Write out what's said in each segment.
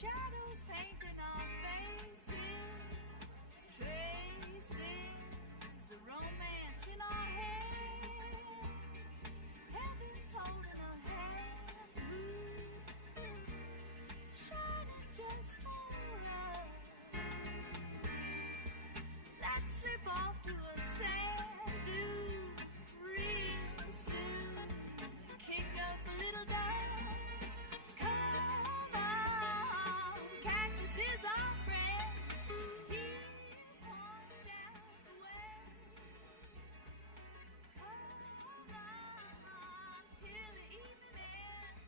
shadows painted on faces, traces of romance in our hands, heaven's holding a half moon, shining just for us. Let's slip off to a sand dune real soon, kick up a little dust. Come on, cactus is our friend. He'll point out the way. Come on, till the evening ends.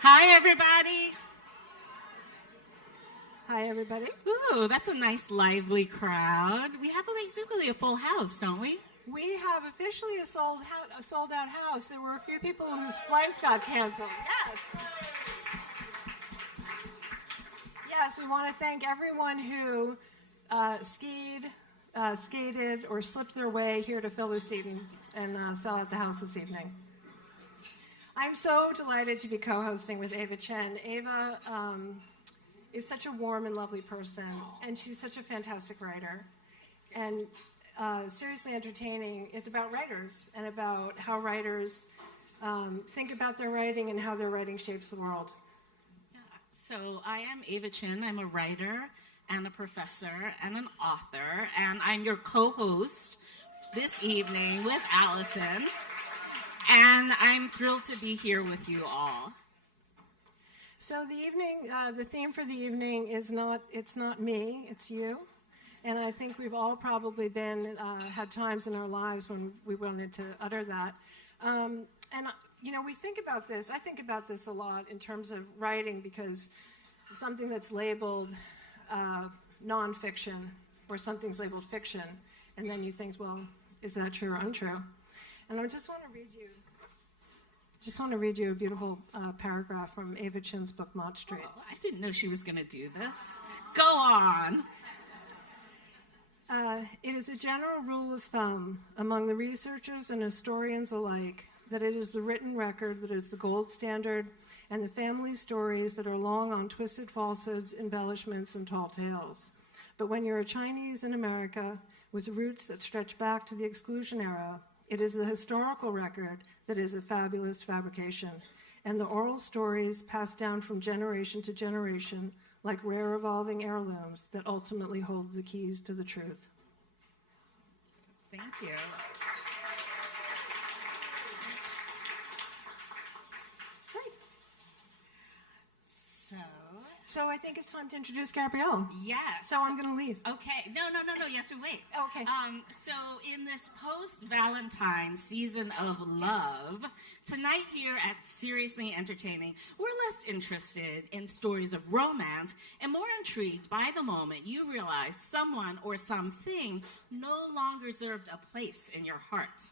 Hi, everybody. Hi, everybody. Ooh, that's a nice, lively crowd. We have basically a full house, don't we? We have officially a sold-out house. There were a few people whose flights got canceled. Yes. Yes, we want to thank everyone who skated, or slipped their way here to fill their seat and sell out the house this evening. I'm so delighted to be co-hosting with Ava Chen. Ava is such a warm and lovely person, and she's such a fantastic writer. And Seriously Entertaining is about writers and about how writers think about their writing and how their writing shapes the world. Yeah. So I am Ava Chen. I'm a writer and a professor and an author, and I'm your co-host this evening with Allison. And I'm thrilled to be here with you all. So the theme for the evening is it's not me, it's you. And I think we've all probably had times in our lives when we wanted to utter that. We think about this. I think about this a lot in terms of writing, because something that's labeled nonfiction or something's labeled fiction, and then you think, well, is that true or untrue? And I just want to read you a beautiful paragraph from Ava Chen's book, Mott Street. Oh, I didn't know she was going to do this. Go on. It is a general rule of thumb among the researchers and historians alike that it is the written record that is the gold standard, and the family stories that are long on twisted falsehoods, embellishments, and tall tales. But when you're a Chinese in America with roots that stretch back to the exclusion era, it is the historical record that is a fabulous fabrication, and the oral stories passed down from generation to generation like rare evolving heirlooms that ultimately hold the keys to the truth. Thank you. Great. So I think it's time to introduce Gabrielle. Yes. So I'm going to leave. Okay. No. You have to wait. Okay. So in this post-Valentine season of love, tonight here at Seriously Entertaining, we're less interested in stories of romance and more intrigued by the moment you realize someone or something no longer served a place in your heart.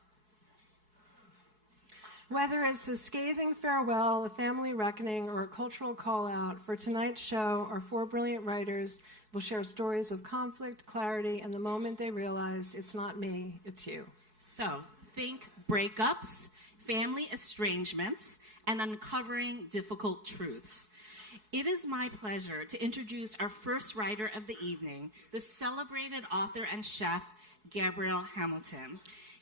Whether it's a scathing farewell, a family reckoning, or a cultural call-out, for tonight's show, our four brilliant writers will share stories of conflict, clarity, and the moment they realized it's not me, it's you. So, think breakups, family estrangements, and uncovering difficult truths. It is my pleasure to introduce our first writer of the evening, the celebrated author and chef, Gabrielle Hamilton.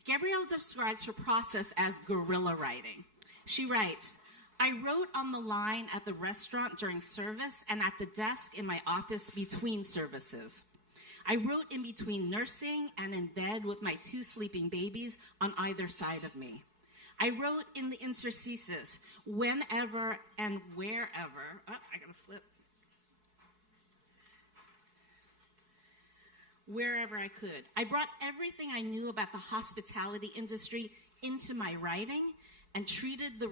Gabrielle describes her process as guerrilla writing. She writes, I wrote on the line at the restaurant during service and at the desk in my office between services. I wrote in between nursing and in bed with my two sleeping babies on either side of me. I wrote in the interstices whenever and wherever. Oh, I gotta flip. Wherever I could. I brought everything I knew about the hospitality industry into my writing and treated the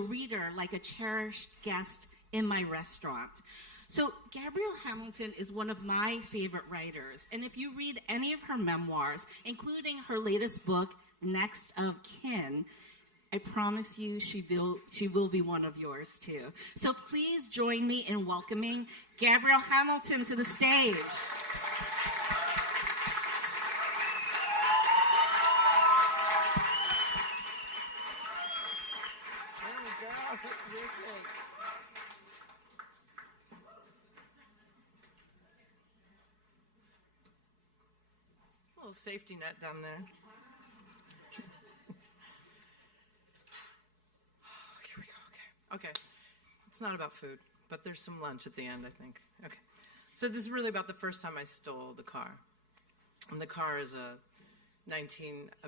reader like a cherished guest in my restaurant. So Gabrielle Hamilton is one of my favorite writers, and if you read any of her memoirs, including her latest book, Next of Kin, I promise you she will be one of yours too. So please join me in welcoming Gabrielle Hamilton to the stage. A little safety net down there. Here we go. Okay. It's not about food, but there's some lunch at the end, I think. Okay. So this is really about the first time I stole the car. And the car is a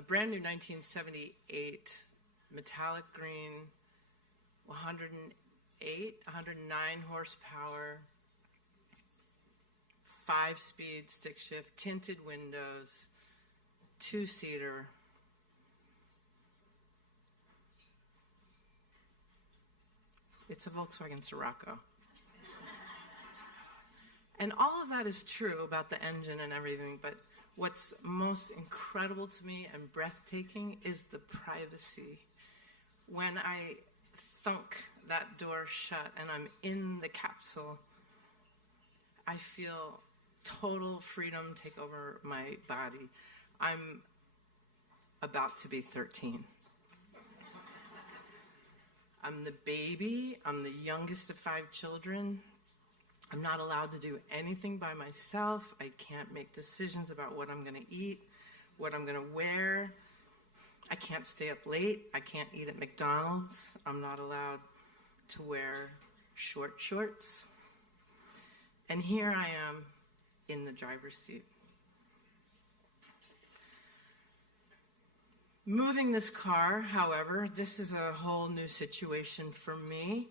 brand new 1978 metallic green, 109 horsepower, 5-speed stick shift, tinted windows, 2-seater. It's a Volkswagen Scirocco. And all of that is true about the engine and everything, but what's most incredible to me and breathtaking is the privacy. When I thunk that door shut and I'm in the capsule, I feel total freedom take over my body. I'm about to be 13. I'm the baby. I'm the youngest of 5 children. I'm not allowed to do anything by myself. I can't make decisions about what I'm going to eat, what I'm going to wear. I can't stay up late. I can't eat at McDonald's. I'm not allowed to wear short shorts. And here I am in the driver's seat. Moving this car, however, this is a whole new situation for me.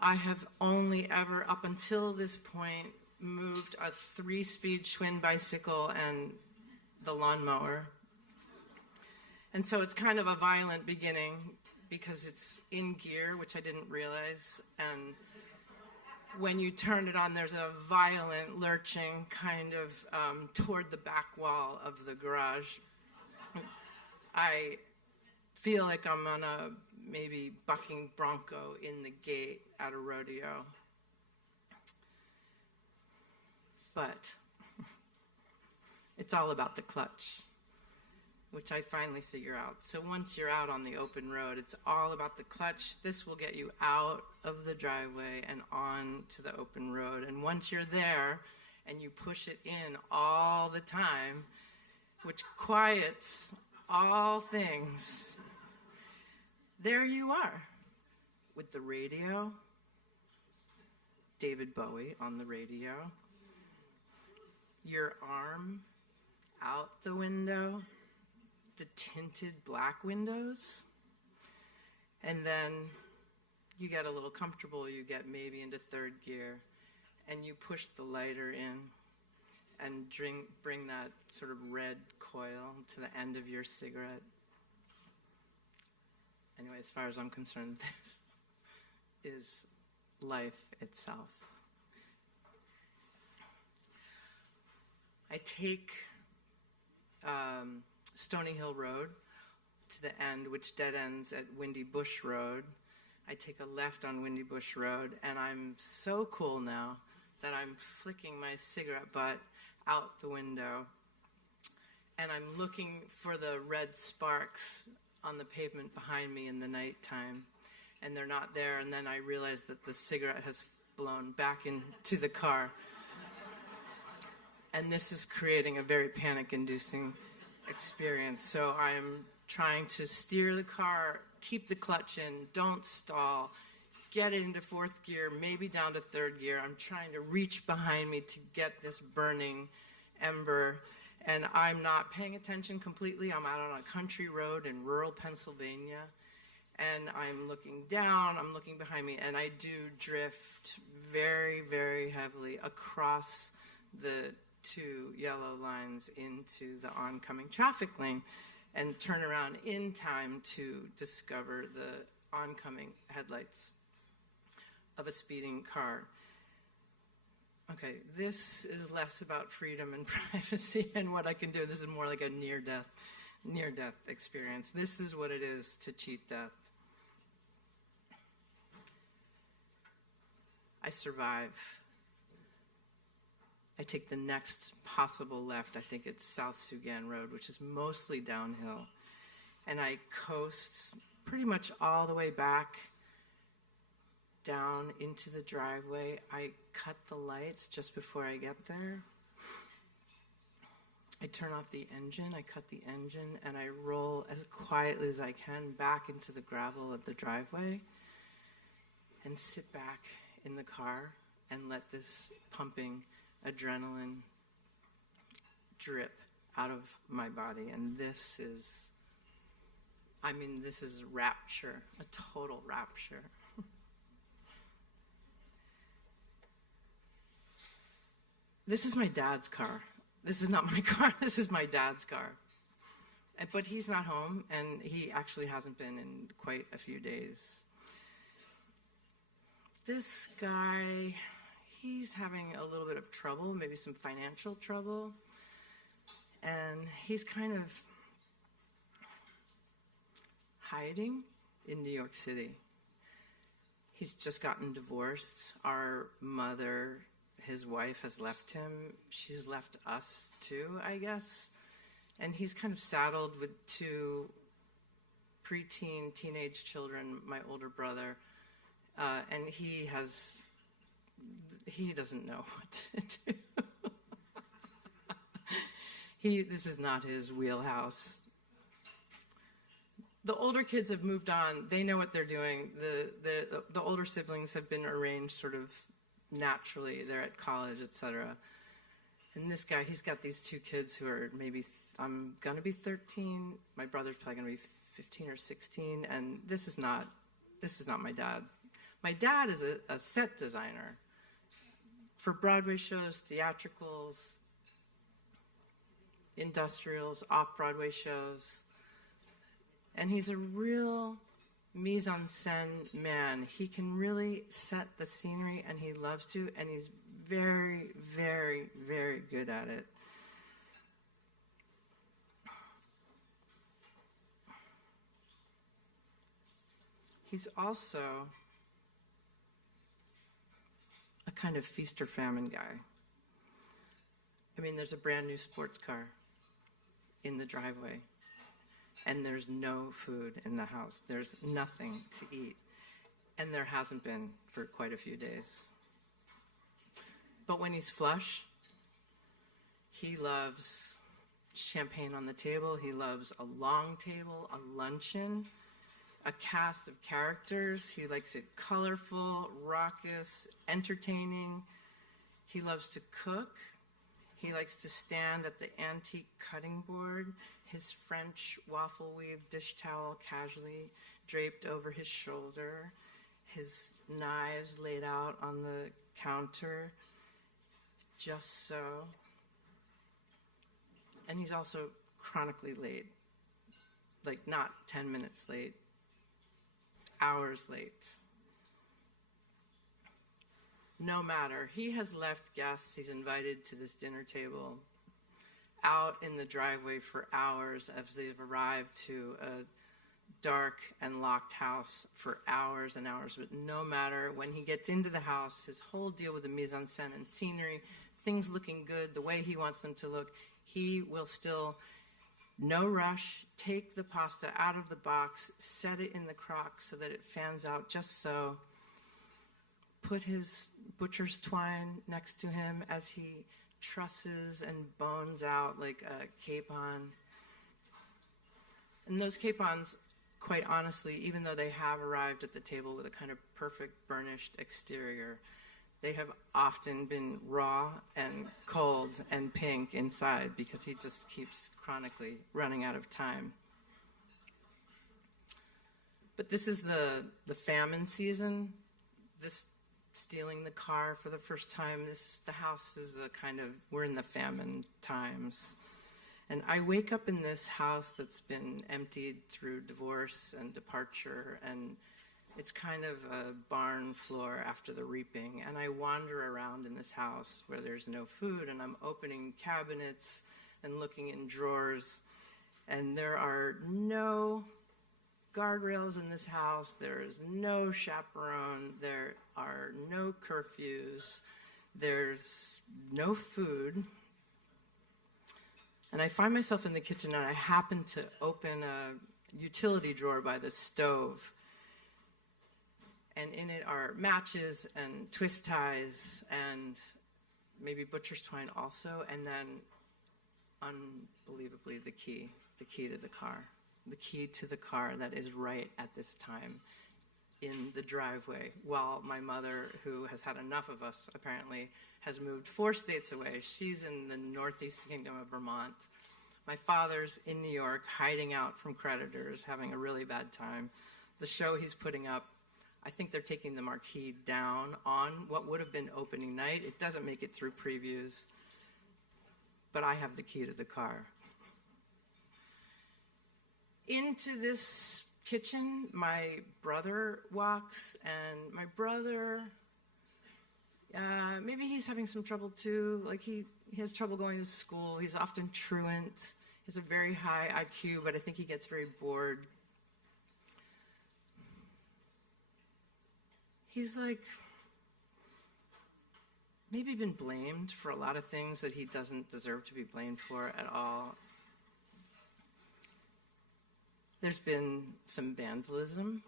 I have only ever, up until this point, moved a 3-speed Schwinn bicycle and the lawnmower. And so it's kind of a violent beginning because it's in gear, which I didn't realize. And when you turn it on, there's a violent lurching kind of toward the back wall of the garage. I feel like I'm on a maybe bucking bronco in the gate at a rodeo. But it's all about the clutch, which I finally figure out. So once you're out on the open road, it's all about the clutch. This will get you out of the driveway and on to the open road. And once you're there and you push it in all the time, which quiets all things, there you are with the radio, David Bowie on the radio, your arm out the window, the tinted black windows, and then you get a little comfortable, you get maybe into 3rd gear, and you push the lighter in and bring that sort of red coil to the end of your cigarette. Anyway, as far as I'm concerned, this is life itself. I take Stony Hill Road to the end, which dead ends at Windy Bush Road. I take a left on Windy Bush Road, and I'm so cool now that I'm flicking my cigarette butt out the window, and I'm looking for the red sparks on the pavement behind me in the nighttime, and they're not there, and then I realize that the cigarette has blown back into the car. And this is creating a very panic-inducing experience. So I'm trying to steer the car, keep the clutch in, don't stall, get it into 4th gear, maybe down to 3rd gear. I'm trying to reach behind me to get this burning ember, and I'm not paying attention completely. I'm out on a country road in rural Pennsylvania, and I'm looking down, I'm looking behind me, and I do drift very, very heavily across the 2 yellow lines into the oncoming traffic lane and turn around in time to discover the oncoming headlights of a speeding car. Okay, this is less about freedom and privacy and what I can do. This is more like a near-death experience. This is what it is to cheat death. I survive. I take the next possible left. I think it's South Sugan Road, which is mostly downhill. And I coast pretty much all the way back down into the driveway. I cut the lights just before I get there. I turn off the engine, I cut the engine, and I roll as quietly as I can back into the gravel of the driveway and sit back in the car and let this pumping adrenaline drip out of my body. And this is rapture, a total rapture. This is my dad's car. This is not my car. This is my dad's car. But he's not home, and he actually hasn't been in quite a few days. this guy, he's having a little bit of trouble, maybe some financial trouble. And he's kind of hiding in New York City. He's just gotten divorced. Our mother, his wife, has left him. She's left us too, I guess. And he's kind of saddled with two preteen, teenage children, my older brother. And he doesn't know what to do. This is not his wheelhouse. The older kids have moved on. They know what they're doing. The older siblings have been arranged sort of naturally. They're at college, etc. And this guy, he's got these two kids who are maybe, I'm going to be 13. My brother's probably going to be 15 or 16. And this is not my dad. My dad is a set designer for Broadway shows, theatricals, industrials, off-Broadway shows. And he's a real mise-en-scène man. He can really set the scenery, and he loves to, and he's very, very, very good at it. He's also a kind of feast or famine guy. I mean, there's a brand new sports car in the driveway, and there's no food in the house. There's nothing to eat, and there hasn't been for quite a few days. But when he's flush, he loves champagne on the table. He loves a long table, a luncheon, a cast of characters. He likes it colorful, raucous, entertaining. He loves to cook. He likes to stand at the antique cutting board, his French waffle weave dish towel casually draped over his shoulder, his knives laid out on the counter, just so. And he's also chronically late, like not 10 minutes late, hours late. No matter, he has left guests he's invited to this dinner table out in the driveway for hours as they've arrived to a dark and locked house for hours and hours. But no matter, when he gets into the house, his whole deal with the mise-en-scène and scenery, things looking good the way he wants them to look, he will still, no rush, take the pasta out of the box, set it in the crock so that it fans out just so, put his butcher's twine next to him as he trusses and bones out like a capon. And those capons, quite honestly, even though they have arrived at the table with a kind of perfect burnished exterior, they have often been raw and cold and pink inside because he just keeps chronically running out of time. But this is the famine season. This stealing the car for the first time. The house is a kind of, we're in the famine times. And I wake up in this house that's been emptied through divorce and departure, and it's kind of a barn floor after the reaping. And I wander around in this house where there's no food, and I'm opening cabinets and looking in drawers, and there are no guardrails in this house. There is no chaperone. There are no curfews. There's no food. And I find myself in the kitchen, and I happen to open a utility drawer by the stove. And in it are matches and twist ties and maybe butcher's twine also, and then, unbelievably, the key to the car. The key to the car that is right at this time in the driveway, while my mother, who has had enough of us, apparently, has moved 4 states away. She's in the Northeast Kingdom of Vermont. My father's in New York, hiding out from creditors, having a really bad time. The show he's putting up, I think they're taking the marquee down on what would have been opening night. It doesn't make it through previews, but I have the key to the car. Into this kitchen, my brother walks, and my brother, maybe he's having some trouble too. Like he has trouble going to school. He's often truant. He has a very high IQ, but I think he gets very bored. He's like maybe been blamed for a lot of things that he doesn't deserve to be blamed for at all. There's been some vandalism,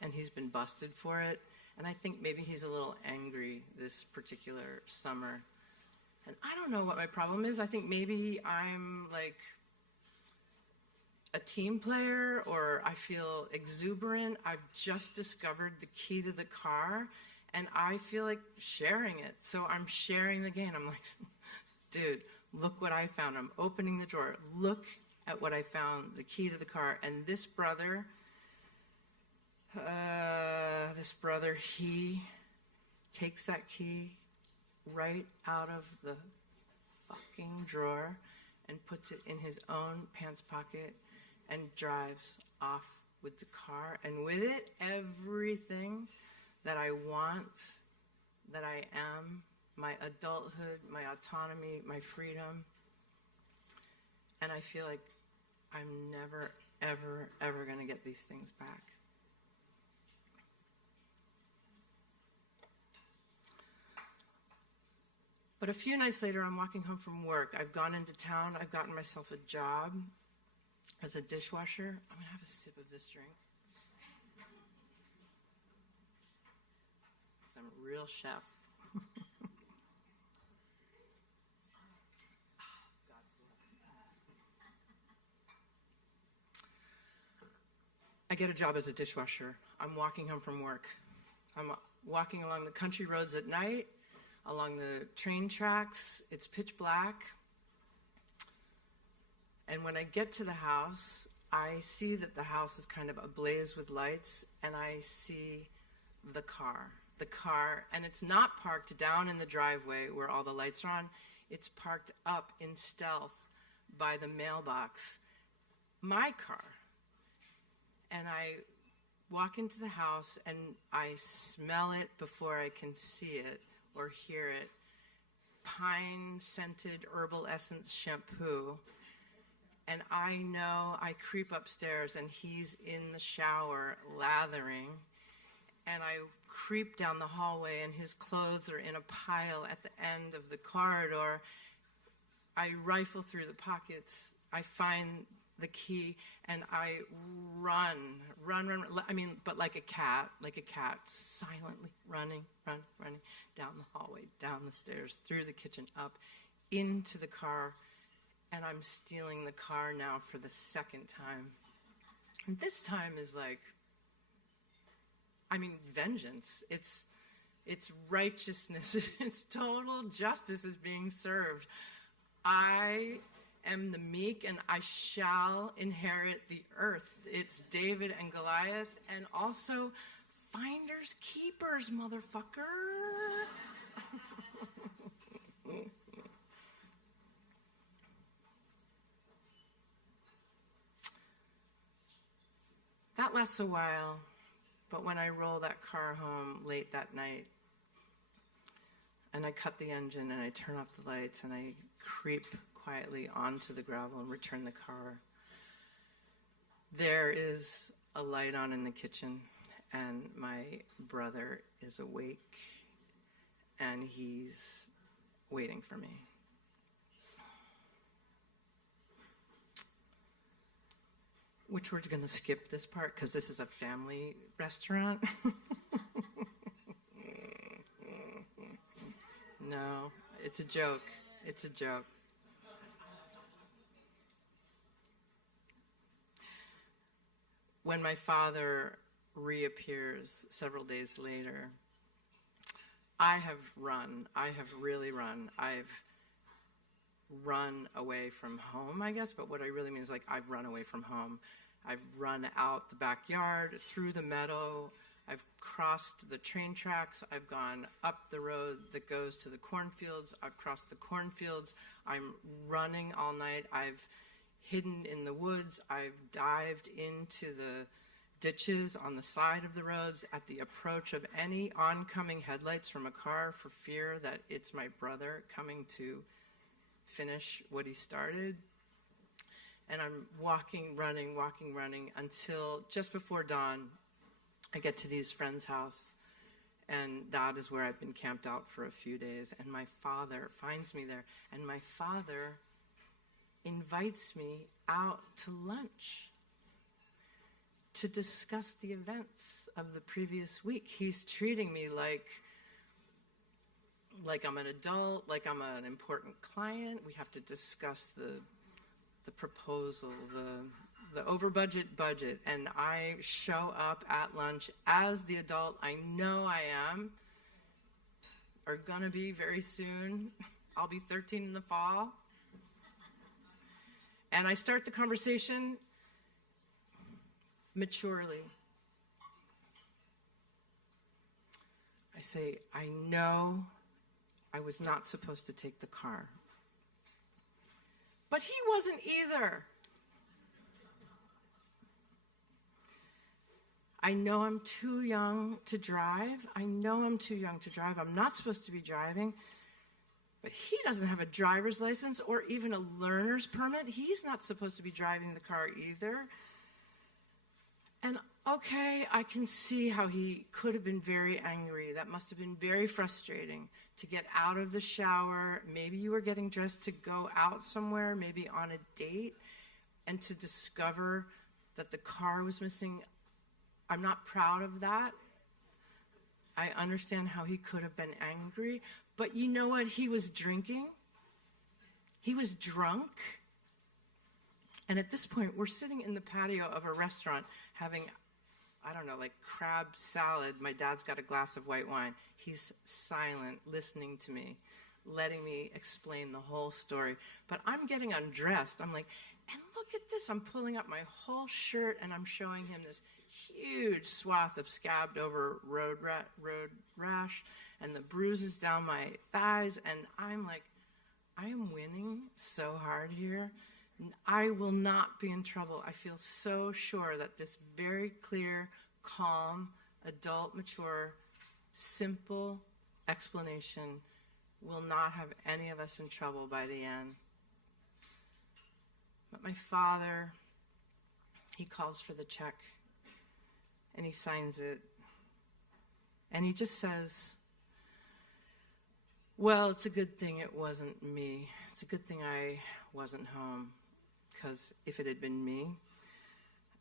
and he's been busted for it. And I think maybe he's a little angry this particular summer. And I don't know what my problem is. I think maybe I'm like a team player, or I feel exuberant. I've just discovered the key to the car, and I feel like sharing it. So I'm sharing the game. I'm like, dude, look what I found. I'm opening the drawer. Look at what I found, the key to the car. And this brother, he takes that key right out of the fucking drawer and puts it in his own pants pocket and drives off with the car. And with it, everything that I want, that I am, my adulthood, my autonomy, my freedom. And I feel like I'm never, ever, ever going to get these things back. But a few nights later, I'm walking home from work. I've gone into town. I've gotten myself a job as a dishwasher. I'm going to have a sip of this drink. I'm a real chef. I get a job as a dishwasher. I'm walking home from work. I'm walking along the country roads at night, along the train tracks. It's pitch black. And when I get to the house, I see that the house is kind of ablaze with lights, and I see the car. The car, and it's not parked down in the driveway where all the lights are on. It's parked up in stealth by the mailbox. My car. And I walk into the house, and I smell it before I can see it or hear it. Pine-scented herbal essence shampoo. And I know, I creep upstairs, and he's in the shower lathering. And I creep down the hallway, and his clothes are in a pile at the end of the corridor. I rifle through the pockets. I find the key, and I run. I mean, but like a cat, silently running down the hallway, down the stairs, through the kitchen, up, into the car. And I'm stealing the car now for the second time. And this time is like, vengeance. It's righteousness. It's total justice is being served. I am the meek, and I shall inherit the earth. It's David and Goliath, and also finders keepers, motherfucker. That lasts a while, but when I roll that car home late that night, and I cut the engine, and I turn off the lights, and I creep quietly onto the gravel and return the car, there is a light on in the kitchen, and my brother is awake, and he's waiting for me. Which we're going to skip this part because this is a family restaurant. No, it's a joke. It's a joke. When my father reappears several days later, I have really run. I've run away from home, I guess, but what I really mean is like I've run away from home. I've run out the backyard, through the meadow. I've crossed the train tracks. I've gone up the road that goes to the cornfields. I've crossed the cornfields. I'm running all night. I've hidden in the woods. I've dived into the ditches on the side of the roads at the approach of any oncoming headlights from a car for fear that it's my brother coming to finish what he started. And I'm walking, running until just before dawn, I get to these friends' house, and that is where I've been camped out for a few days. And my father finds me there, and my father invites me out to lunch to discuss the events of the previous week. He's treating me like I'm an adult, like I'm an important client. We have to discuss the proposal, the over budget, and I show up at lunch as the adult I know I am, or gonna be very soon. I'll be 13 in the fall. And I start the conversation maturely. I say, I know I was not supposed to take the car. But he wasn't either. I know I'm too young to drive. I'm not supposed to be driving. But he doesn't have a driver's license or even a learner's permit. He's not supposed to be driving the car either. And okay, I can see how he could have been very angry. That must have been very frustrating to get out of the shower. Maybe you were getting dressed to go out somewhere, maybe on a date, and to discover that the car was missing. I'm not proud of that. I understand how he could have been angry. But you know what? He was drinking. He was drunk. And at this point, we're sitting in the patio of a restaurant having, I don't know, like crab salad. My dad's got a glass of white wine. He's silent, listening to me, letting me explain the whole story. But I'm getting undressed. I'm like, and look at this. I'm pulling up my whole shirt, and I'm showing him this huge swath of scabbed over road rash and the bruises down my thighs. And I'm like, I am winning so hard here. I will not be in trouble. I feel so sure that this very clear, calm, adult, mature, simple explanation will not have any of us in trouble by the end. But my father, he calls for the check, and he signs it, and he just says, well, it's a good thing it wasn't me. It's a good thing I wasn't home, because if it had been me,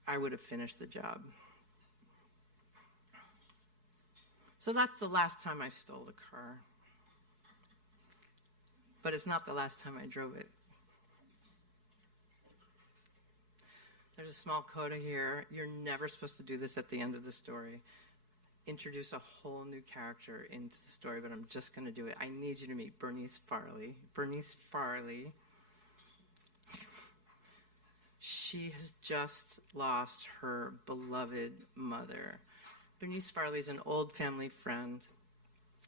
I would have finished the job. So that's the last time I stole the car. But it's not the last time I drove it. There's a small coda here. You're never supposed to do this at the end of the story. Introduce a whole new character into the story, but I'm just going to do it. I need you to meet Bernice Farley. Bernice Farley. She has just lost her beloved mother. Bernice Farley's an old family friend,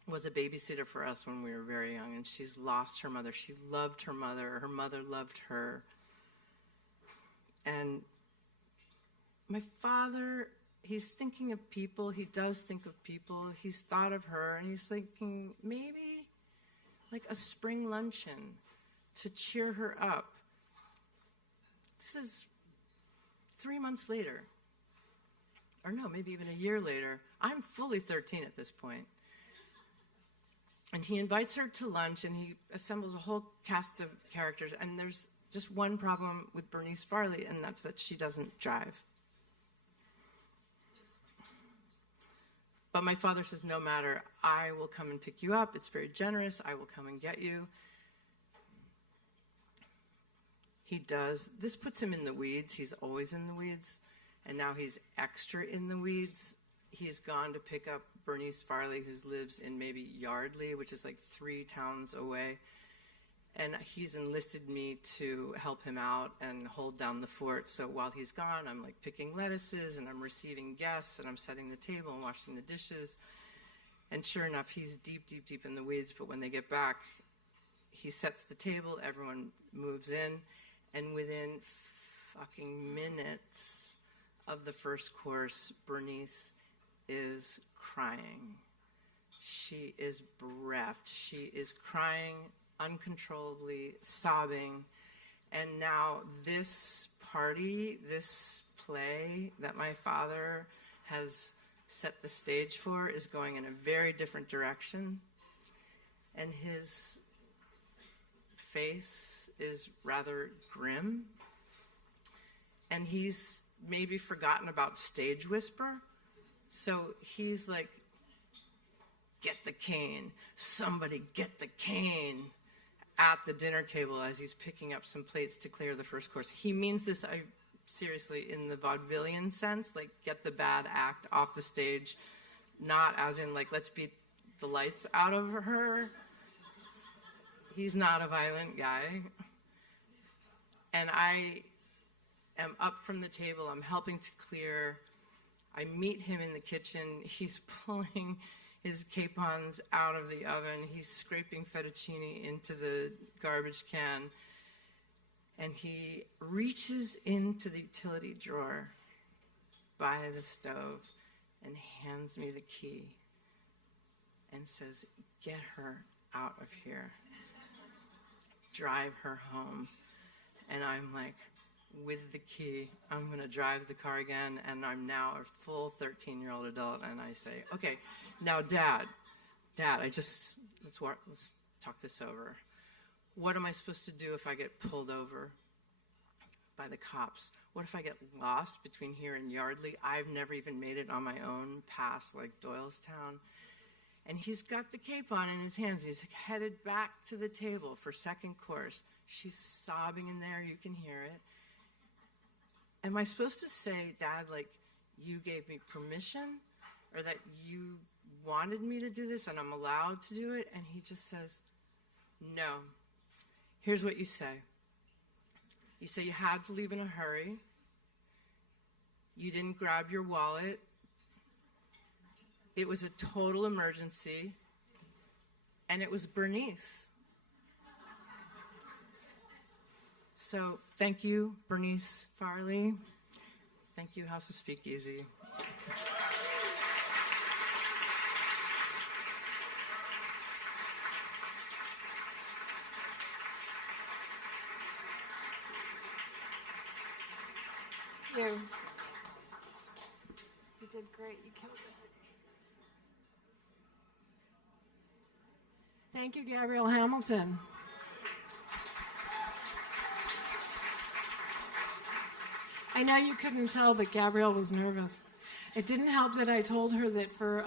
was a babysitter for us when we were very young, and she's lost her mother. She loved her mother loved her. And my father, he's thinking of people, he does think of people, he's thought of her, and he's thinking maybe like a spring luncheon to cheer her up. This is 3 months later, or no, maybe even a year later. I'm fully 13 at this point. And he invites her to lunch, and he assembles a whole cast of characters, and there's just one problem with Bernice Farley, and that's that she doesn't drive. But my father says, no matter, I will come and pick you up. It's very generous. I will come and get you. He does. This puts him in the weeds. He's always in the weeds. And now he's extra in the weeds. He's gone to pick up Bernice Farley, who lives in maybe Yardley, which is like 3 towns away. And he's enlisted me to help him out and hold down the fort. So while he's gone, I'm like picking lettuces, and I'm receiving guests, and I'm setting the table and washing the dishes. And sure enough, he's deep, deep, deep in the weeds. But when they get back, he sets the table, everyone moves in, And within fucking minutes of the first course, Bernice is crying. She is bereft. She is crying uncontrollably, sobbing. And now this party, this play that my father has set the stage for is going in a very different direction. And his face is rather grim. And he's maybe forgotten about stage whisper. So he's like, get the cane. Somebody get the cane at the dinner table as he's picking up some plates to clear the first course. He means this, seriously, in the vaudevillian sense, like get the bad act off the stage, not as in like, let's beat the lights out of her. He's not a violent guy. And I am up from the table. I'm helping to clear. I meet him in the kitchen. He's pulling his capons out of the oven. He's scraping fettuccine into the garbage can. And he reaches into the utility drawer by the stove and hands me the key and says, get her out of here. Drive her home. And I'm like, with the key, I'm going to drive the car again, and I'm now a full 13-year-old adult, and I say, okay, now Dad, let's talk this over. What am I supposed to do if I get pulled over by the cops? What if I get lost between here and Yardley? I've never even made it on my own past, like Doylestown. And he's got the capon in his hands. He's headed back to the table for second course. She's sobbing in there. You can hear it. Am I supposed to say, Dad, like, you gave me permission? Or that you wanted me to do this and I'm allowed to do it? And he just says, no. Here's what you say. You say you had to leave in a hurry. You didn't grab your wallet. It was a total emergency. And it was Bernice. So thank you, Bernice Farley. Thank you, House of SpeakEasy. You did great. You killed it. Thank you, Gabrielle Hamilton. I know you couldn't tell, but Gabrielle was nervous. It didn't help that I told her that for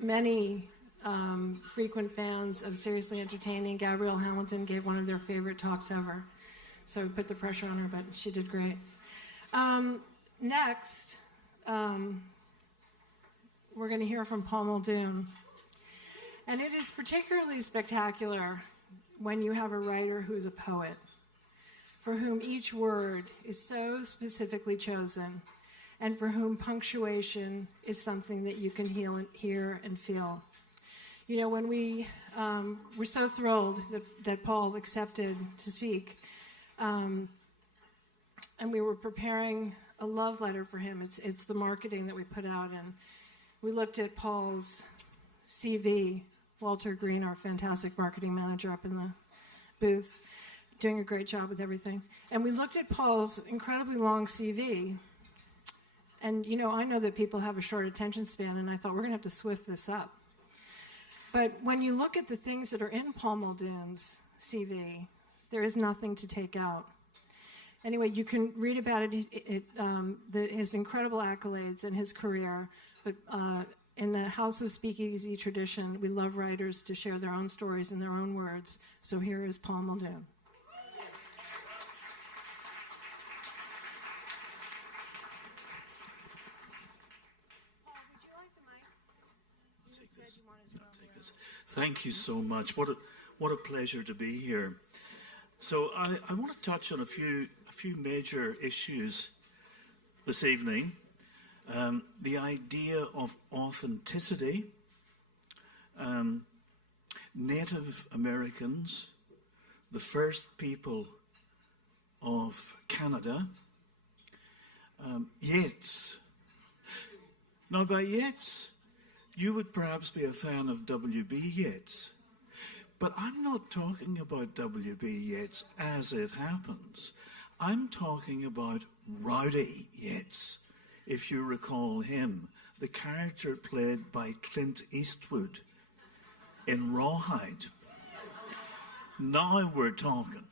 many frequent fans of Seriously Entertaining, Gabrielle Hamilton gave one of their favorite talks ever. So we put the pressure on her, but she did great. Next, we're going to hear from Paul Muldoon. And it is particularly spectacular when you have a writer who's a poet, for whom each word is so specifically chosen, and for whom punctuation is something that you can hear and feel. You know, when we're so thrilled that Paul accepted to speak, and we were preparing a love letter for him. It's the marketing that we put out, and we looked at Paul's CV. Walter Green, our fantastic marketing manager up in the booth, doing a great job with everything. And we looked at Paul's incredibly long CV. And, you know, I know that people have a short attention span, and I thought we're going to have to swift this up. But when you look at the things that are in Paul Muldoon's CV, there is nothing to take out. Anyway, you can read about it, his incredible accolades and his career, but in the House of SpeakEasy tradition, we love writers to share their own stories in their own words. So here is Paul Muldoon. Paul, would you like the mic? You said you wanted to take this. Thank you so much. What a pleasure to be here. So I want to touch on a few major issues this evening. The idea of authenticity, Native Americans, the first people of Canada, Yeats. Now, by Yeats, you would perhaps be a fan of W.B. Yeats. But I'm not talking about W.B. Yeats as it happens. I'm talking about Rowdy Yeats, if you recall him, the character played by Clint Eastwood in Rawhide. Now we're talking.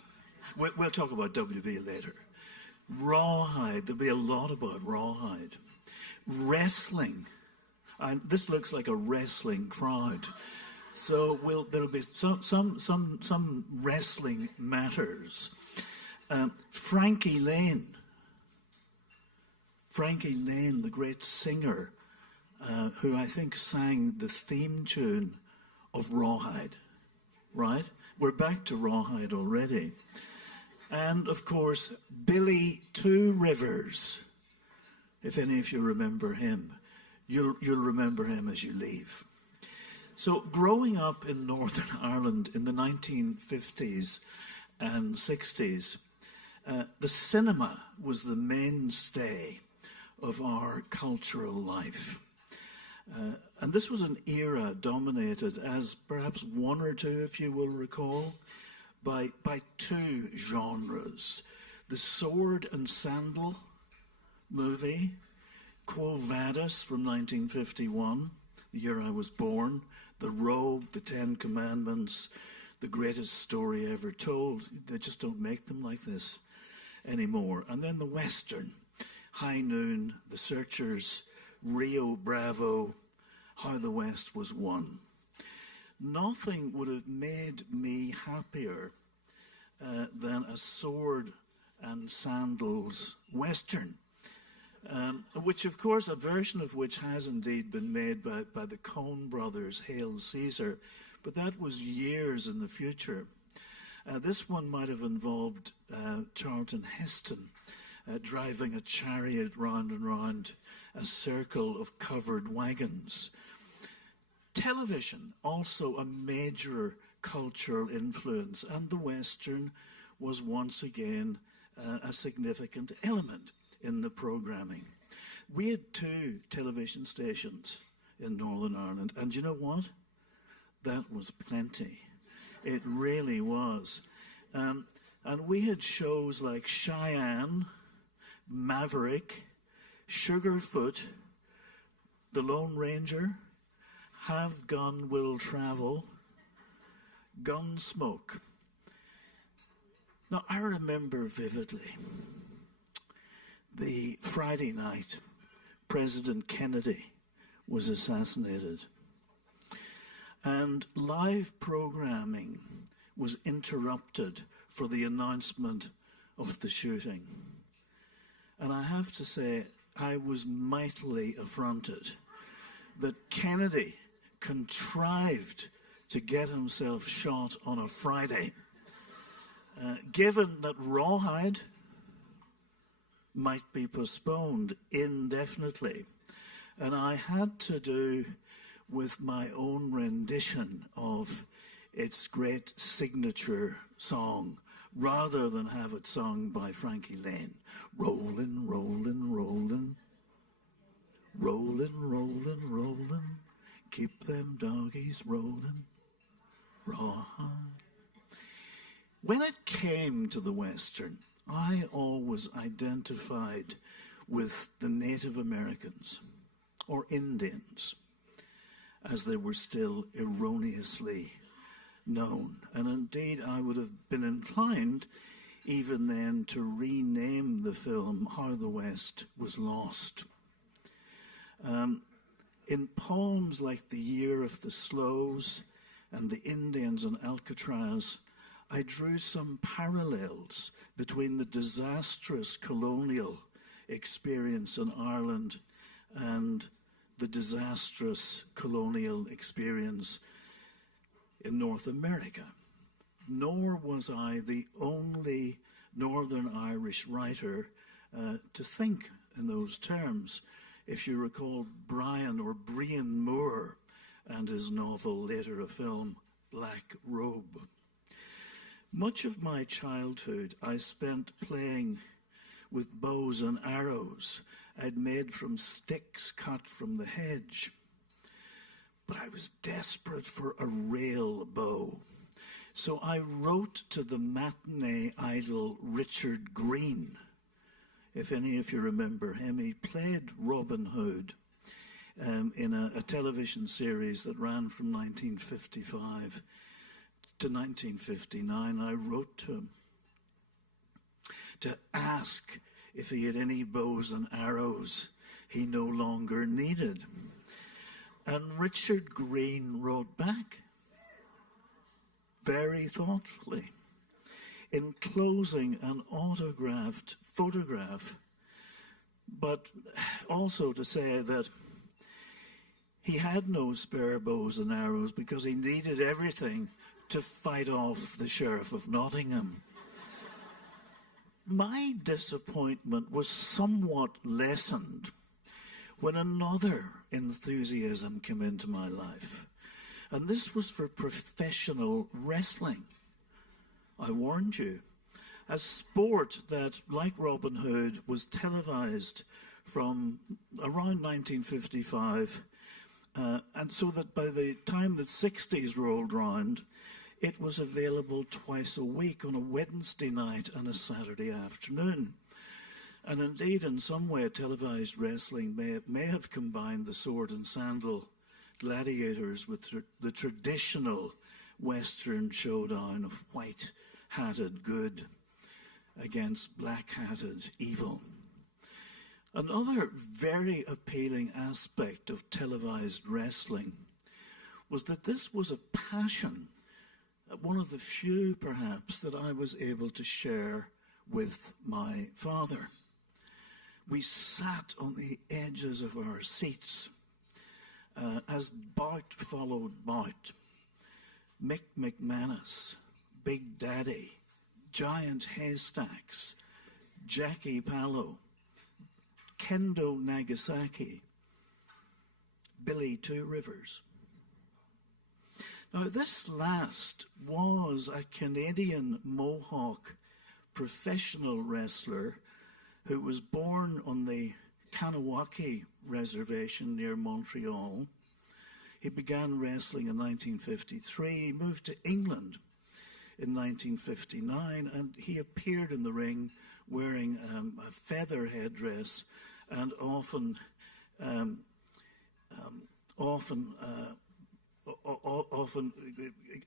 We'll talk about W.B. later. Rawhide, there'll be a lot about Rawhide. Wrestling. This looks like a wrestling crowd. So there'll be some wrestling matters. Frankie Lane, the great singer, who I think sang the theme tune of Rawhide, right? We're back to Rawhide already. And, of course, Billy Two Rivers. If any of you remember him, you'll remember him as you leave. So growing up in Northern Ireland in the 1950s and 60s, the cinema was the mainstay of our cultural life. And this was an era dominated, as perhaps one or two, if you will recall, by two genres. The Sword and Sandal movie, Quo Vadis from 1951, the year I was born, The Robe, The Ten Commandments, The Greatest Story Ever Told. They just don't make them like this anymore. And then the Western, High Noon, The Searchers, Rio Bravo, How the West Was Won. Nothing would have made me happier than a sword and sandals Western. Which, of course, a version of which has indeed been made by the Coen brothers, Hail Caesar, but that was years in the future. This one might have involved Charlton Heston driving a chariot round and round a circle of covered wagons. Television, also a major cultural influence, and the Western was once again a significant element in the programming. We had two television stations in Northern Ireland, and you know what? That was plenty. It really was. And we had shows like Cheyenne, Maverick, Sugarfoot, The Lone Ranger, Have Gun Will Travel, Gunsmoke. Now, I remember vividly the Friday night President Kennedy was assassinated, and live programming was interrupted for the announcement of the shooting. And I have to say, I was mightily affronted that Kennedy contrived to get himself shot on a Friday, given that Rawhide might be postponed indefinitely. And I had to do with my own rendition of its great signature song, rather than have it sung by Frankie Lane. Rollin', rollin', rollin', rollin', rollin', rollin', keep them doggies rollin', Rawhide. When it came to the Western, I always identified with the Native Americans, or Indians, as they were still erroneously known. And indeed, I would have been inclined even then to rename the film How the West Was Lost. In poems like The Year of the Slows and The Indians on Alcatraz, I drew some parallels between the disastrous colonial experience in Ireland and the disastrous colonial experience in North America. Nor was I the only Northern Irish writer to think in those terms. If you recall Brian Moore and his novel, later a film, Black Robe. Much of my childhood I spent playing with bows and arrows I'd made from sticks cut from the hedge. But I was desperate for a real bow. So I wrote to the matinee idol Richard Green. If any of you remember him, he played Robin Hood in a television series that ran from 1955 to 1959. I wrote to him to ask if he had any bows and arrows he no longer needed. And Richard Green wrote back very thoughtfully, enclosing an autographed photograph, but also to say that he had no spare bows and arrows because he needed everything to fight off the Sheriff of Nottingham. My disappointment was somewhat lessened when another enthusiasm came into my life, and this was for professional wrestling. I warned you, a sport that, like Robin Hood, was televised from around 1955, and so that by the time the 60s rolled round, it was available twice a week on a Wednesday night and a Saturday afternoon. And indeed, in some way, televised wrestling may have combined the sword and sandal gladiators with the traditional Western showdown of white-hatted good against black-hatted evil. Another very appealing aspect of televised wrestling was that this was a passion, one of the few perhaps, that I was able to share with my father. We sat on the edges of our seats as bout followed bout. Mick McManus, Big Daddy, Giant Haystacks, Jackie Pallo, Kendo Nagasaki, Billy Two Rivers. Now, this last was a Canadian Mohawk professional wrestler who was born on the Kanawaki Reservation near Montreal. He began wrestling in 1953. He moved to England in 1959, and he appeared in the ring wearing a feather headdress and often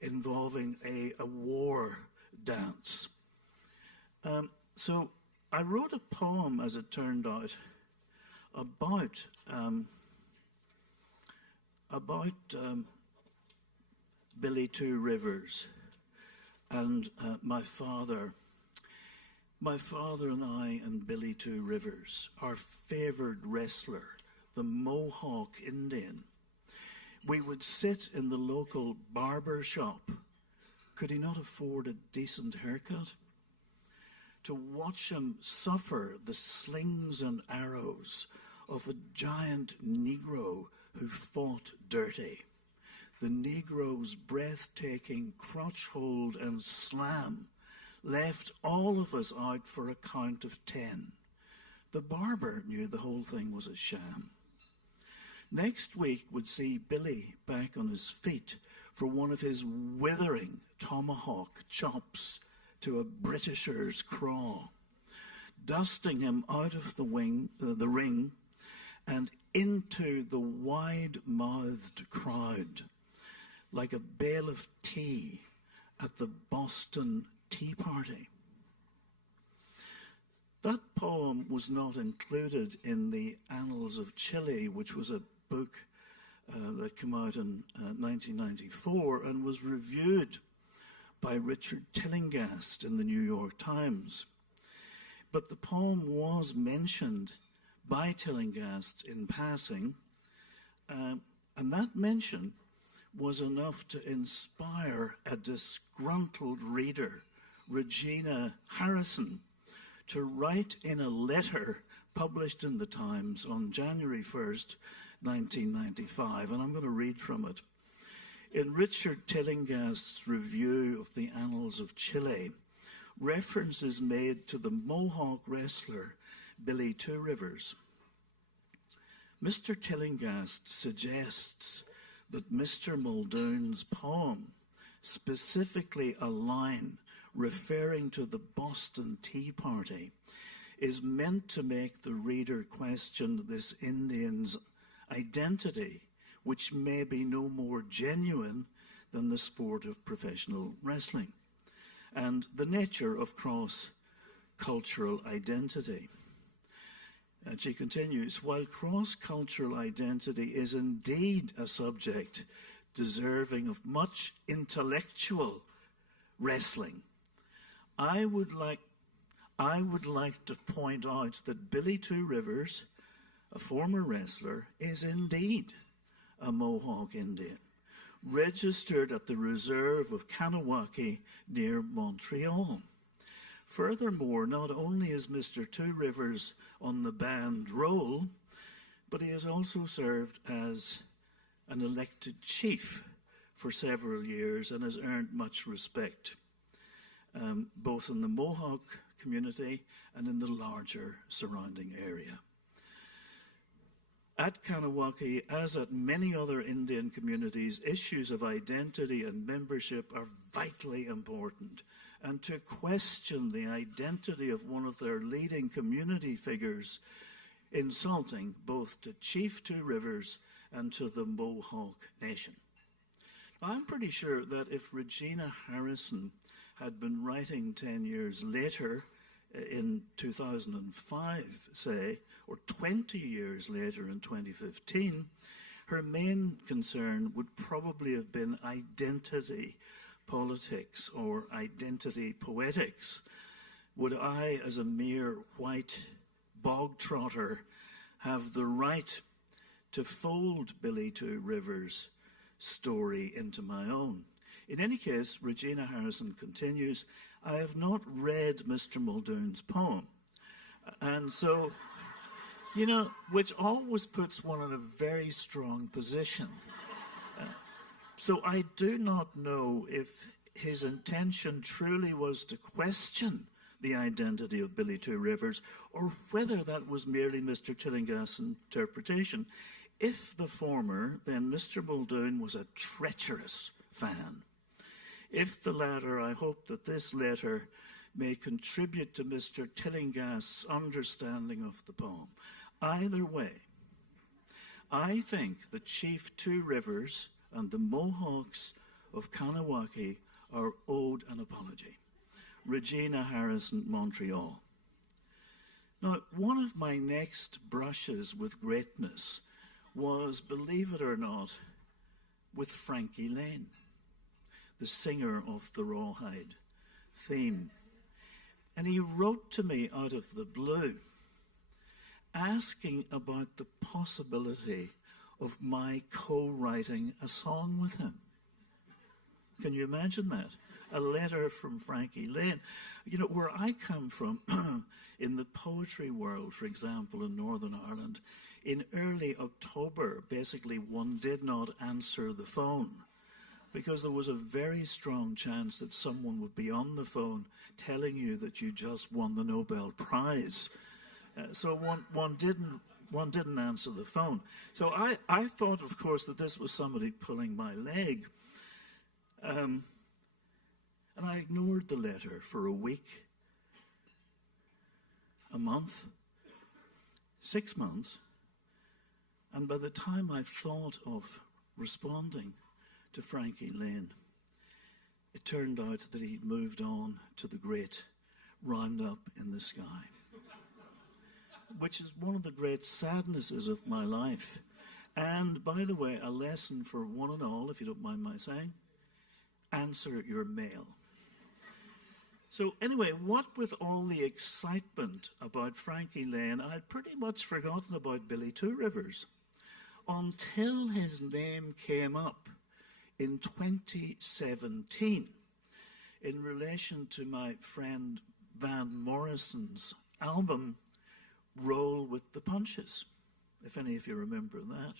involving a war dance. So I wrote a poem, as it turned out, about Billy Two Rivers and my father. My father and I and Billy Two Rivers, our favoured wrestler, the Mohawk Indian. We would sit in the local barber shop. Could he not afford a decent haircut? To watch him suffer the slings and arrows of a giant Negro who fought dirty. The Negro's breathtaking crotch hold and slam left all of us out for a count of 10. The barber knew the whole thing was a sham. Next week would see Billy back on his feet for one of his withering tomahawk chops to a Britisher's craw, dusting him out of the ring and into the wide-mouthed crowd like a bale of tea at the Boston Tea Party. That poem was not included in the Annals of Chile, which was a book that came out in 1994 and was reviewed by Richard Tillinghast in the New York Times. But the poem was mentioned by Tillinghast in passing, and that mention was enough to inspire a disgruntled reader, Regina Harrison, to write in a letter published in the Times on January 1st, 1995, and I'm going to read from it. In Richard Tillinghast's review of the Annals of Chile, reference is made to the Mohawk wrestler Billy Two Rivers. Mr. Tillinghast suggests that Mr. Muldoon's poem, specifically a line referring to the Boston Tea Party, is meant to make the reader question this Indian's identity, which may be no more genuine than the sport of professional wrestling, and the nature of cross-cultural identity. And she continues, while cross-cultural identity is indeed a subject deserving of much intellectual wrestling, I would like to point out that Billy Two Rivers, a former wrestler, is indeed a Mohawk Indian, registered at the reserve of Kanawaki near Montreal. Furthermore, not only is Mr. Two Rivers on the band roll, but he has also served as an elected chief for several years and has earned much respect, both in the Mohawk community and in the larger surrounding area. At Kanawaki, as at many other Indian communities, issues of identity and membership are vitally important, and to question the identity of one of their leading community figures, insulting both to Chief Two Rivers and to the Mohawk Nation. Now, I'm pretty sure that if Regina Harrison had been writing 10 years later, in 2005, say, or 20 years later in 2015, her main concern would probably have been identity politics or identity poetics. Would I, as a mere white bog trotter, have the right to fold Billy Two Rivers' story into my own? In any case, Regina Harrison continues, I have not read Mr. Muldoon's poem. And so, which always puts one in a very strong position. So I do not know if his intention truly was to question the identity of Billy Two Rivers, or whether that was merely Mr. Tillinghast's interpretation. If the former, then Mr. Muldoon was a treacherous fan. If the latter, I hope that this letter may contribute to Mr. Tillinghast's understanding of the poem. Either way, I think that Chief Two Rivers and the Mohawks of Kanawaki are owed an apology. Regina Harrison, Montreal. Now, one of my next brushes with greatness was, believe it or not, with Frankie Lane, the singer of the Rawhide theme. And he wrote to me out of the blue, asking about the possibility of my co-writing a song with him. Can you imagine that? A letter from Frankie Lane. Where I come from, in the poetry world, for example, in Northern Ireland, in early October, basically one did not answer the phone, because there was a very strong chance that someone would be on the phone telling you that you just won the Nobel Prize. So one didn't answer the phone. So I thought, of course, that this was somebody pulling my leg. And I ignored the letter for a week, a month, 6 months. And by the time I thought of responding to Frankie Lane, it turned out that he'd moved on to the great Roundup in the Sky, which is one of the great sadnesses of my life. And, by the way, a lesson for one and all, if you don't mind my saying, answer your mail. So anyway, what with all the excitement about Frankie Lane, I'd pretty much forgotten about Billy Two Rivers until his name came up in 2017 in relation to my friend Van Morrison's album, Roll with the Punches, if any of you remember that.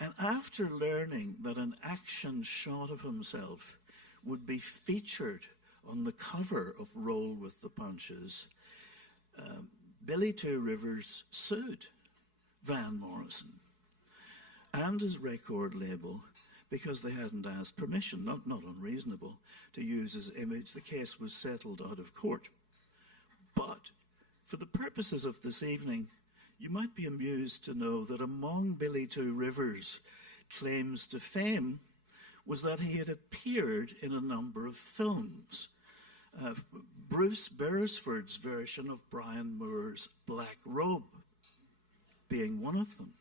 And after learning that an action shot of himself would be featured on the cover of Roll with the Punches, Billy Two Rivers sued Van Morrison and his record label because they hadn't asked permission, not unreasonable, to use his image. The case was settled out of court. But for the purposes of this evening, you might be amused to know that among Billy Two Rivers' claims to fame was that he had appeared in a number of films. Bruce Beresford's version of Brian Moore's Black Robe being one of them.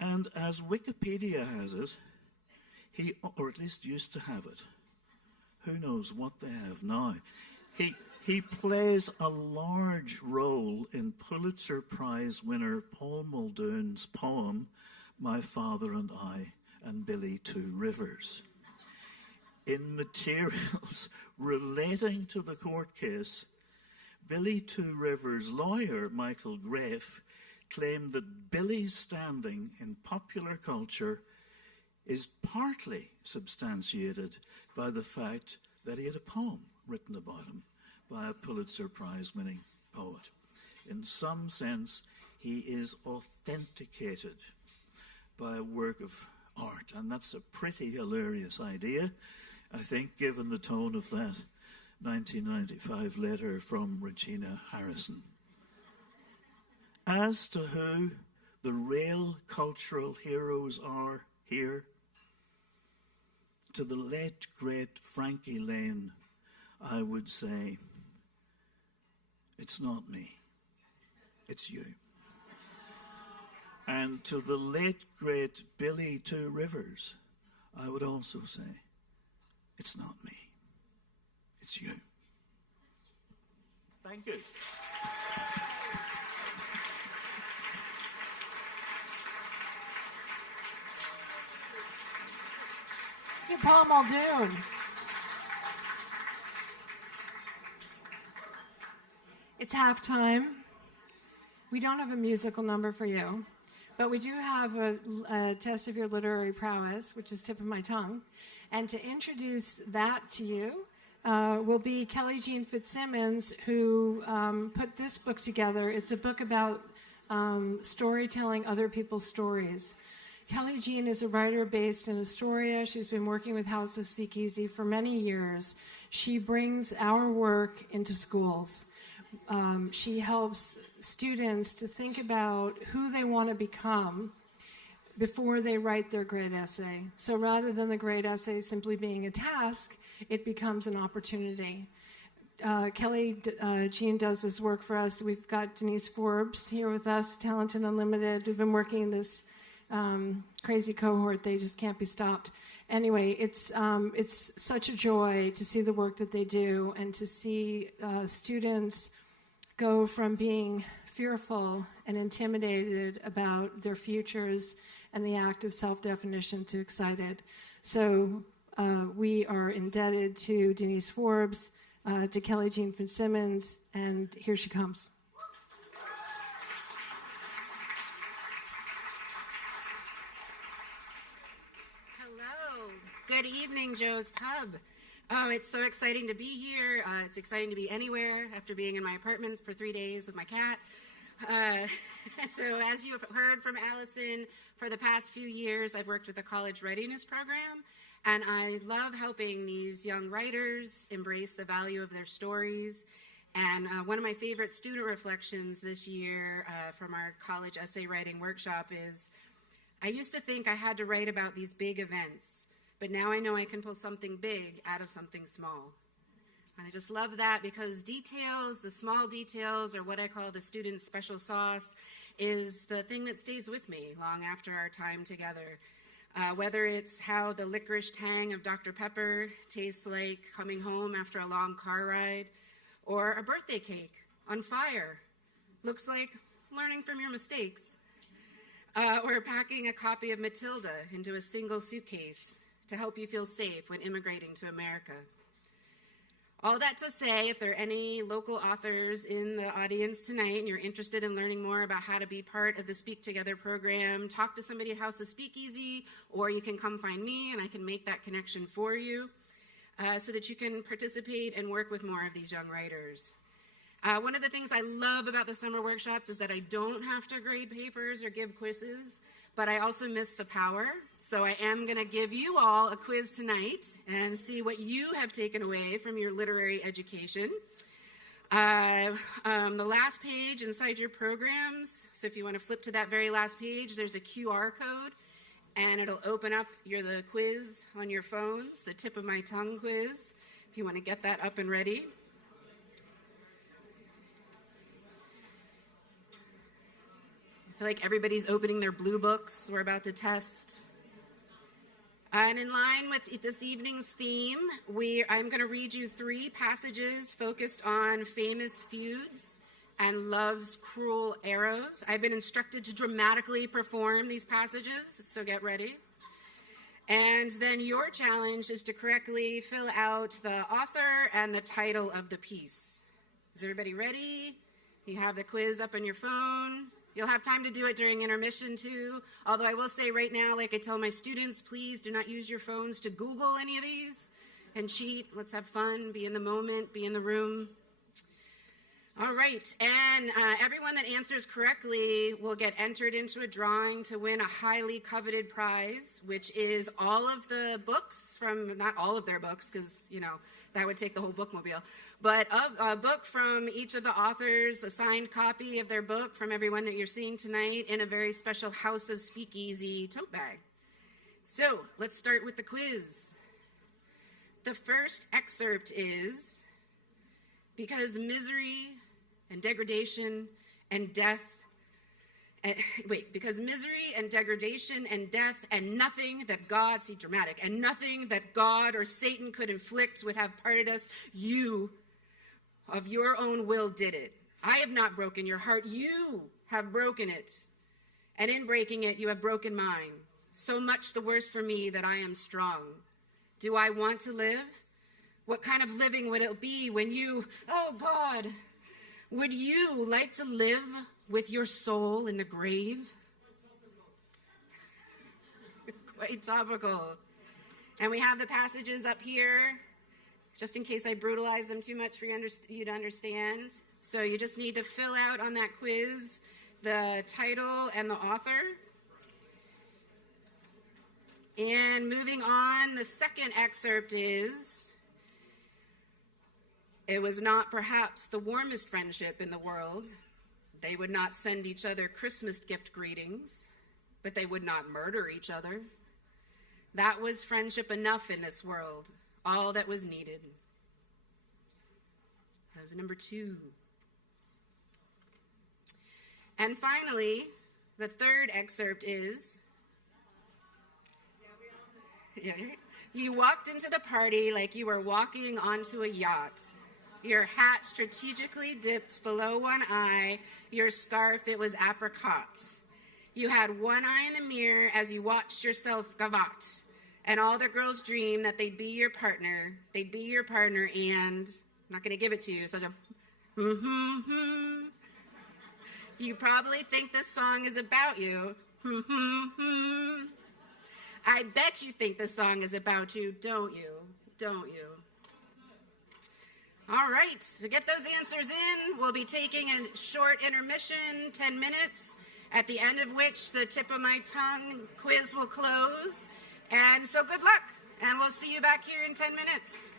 And as Wikipedia has it, he, or at least used to have it, who knows what they have now, he plays a large role in Pulitzer Prize winner Paul Muldoon's poem, My Father and I and Billy Two Rivers. In materials relating to the court case, Billy Two Rivers' lawyer, Michael Graff, claimed that Billy's standing in popular culture is partly substantiated by the fact that he had a poem written about him by a Pulitzer Prize-winning poet. In some sense, he is authenticated by a work of art, and that's a pretty hilarious idea, I think, given the tone of that 1995 letter from Regina Harrison. As to who the real cultural heroes are here, to the late, great Frankie Lane, I would say, it's not me, it's you. And to the late, great Billy Two Rivers, I would also say, it's not me, it's you. Thank you. Thank you, Paul Muldoon. It's halftime. We don't have a musical number for you, but we do have a test of your literary prowess, which is tip of my tongue. And to introduce that to you will be Kelly Jean Fitzsimmons, who put this book together. It's a book about storytelling other people's stories. Kelly Jean is a writer based in Astoria. She's been working with House of SpeakEasy for many years. She brings our work into schools. She helps students to think about who they want to become before they write their grade essay. So rather than the grade essay simply being a task, it becomes an opportunity. Kelly Jean does this work for us. We've got Denise Forbes here with us, Talented Unlimited. We've been working this crazy cohort. They just can't be stopped. Anyway, it's such a joy to see the work that they do and to see students go from being fearful and intimidated about their futures and the act of self-definition to excited. So we are indebted to Denise Forbes, to Kelly Jean Fitzsimmons, and here she comes. Hello. Good evening, Joe's Pub. Oh, it's so exciting to be here. It's exciting to be anywhere after being in my apartment for 3 days with my cat. So as you've heard from Allison, for the past few years, I've worked with a college readiness program, and I love helping these young writers embrace the value of their stories. And one of my favorite student reflections this year from our college essay writing workshop is, I used to think I had to write about these big events, but now I know I can pull something big out of something small. And I just love that because details, the small details, or what I call the student's special sauce, is the thing that stays with me long after our time together. Whether it's how the licorice tang of Dr. Pepper tastes like coming home after a long car ride, or a birthday cake on fire looks like learning from your mistakes, or packing a copy of Matilda into a single suitcase to help you feel safe when immigrating to America. All that to say, if there are any local authors in the audience tonight and you're interested in learning more about how to be part of the Speak Together program, talk to somebody at House of SpeakEasy, or you can come find me and I can make that connection for you so that you can participate and work with more of these young writers. One of the things I love about the summer workshops is that I don't have to grade papers or give quizzes, but I also miss the power. So I am going to give you all a quiz tonight and see what you have taken away from your literary education. The last page inside your programs, so if you want to flip to that very last page, there's a QR code, and it'll open up the quiz on your phones, the tip of my tongue quiz, if you want to get that up and ready. I feel like everybody's opening their blue books. We're about to test. And in line with this evening's theme, I'm going to read you 3 passages focused on famous feuds and love's cruel arrows. I've been instructed to dramatically perform these passages, so get ready. And then your challenge is to correctly fill out the author and the title of the piece. Is everybody ready? You have the quiz up on your phone. You'll have time to do it during intermission too. Although I will say right now, like I tell my students, please do not use your phones to Google any of these and cheat. Let's have fun, be in the moment, be in the room. All right, and everyone that answers correctly will get entered into a drawing to win a highly coveted prize, which is all of the books from, not all of their books, because, you know, that would take the whole bookmobile, but a book from each of the authors, a signed copy of their book from everyone that you're seeing tonight in a very special House of SpeakEasy tote bag. So let's start with the quiz. The first excerpt is, because misery and degradation and death, because misery and degradation and death and nothing that God, see dramatic, and nothing that God or Satan could inflict would have parted us, you of your own will did it. I have not broken your heart, you have broken it. And in breaking it, you have broken mine. So much the worse for me that I am strong. Do I want to live? What kind of living would it be when you, oh God, would you like to live with your soul in the grave? Quite topical. And we have the passages up here, just in case I brutalize them too much for you to understand. So you just need to fill out on that quiz the title and the author. And moving on, the second excerpt is, it was not perhaps the warmest friendship in the world. They would not send each other Christmas gift greetings, but they would not murder each other. That was friendship enough in this world, all that was needed. That was number 2. And finally, the third excerpt is, you walked into the party like you were walking onto a yacht. Your hat strategically dipped below one eye, your scarf, it was apricot. You had one eye in the mirror as you watched yourself gavotte. And all the girls dream that they'd be your partner, and, I'm not going to give it to you, such a, You probably think this song is about you, I bet you think this song is about you, don't you? Don't you? All right, to get those answers in, we'll be taking a short intermission, 10 minutes, at the end of which the tip of my tongue quiz will close. And so good luck, and we'll see you back here in 10 minutes.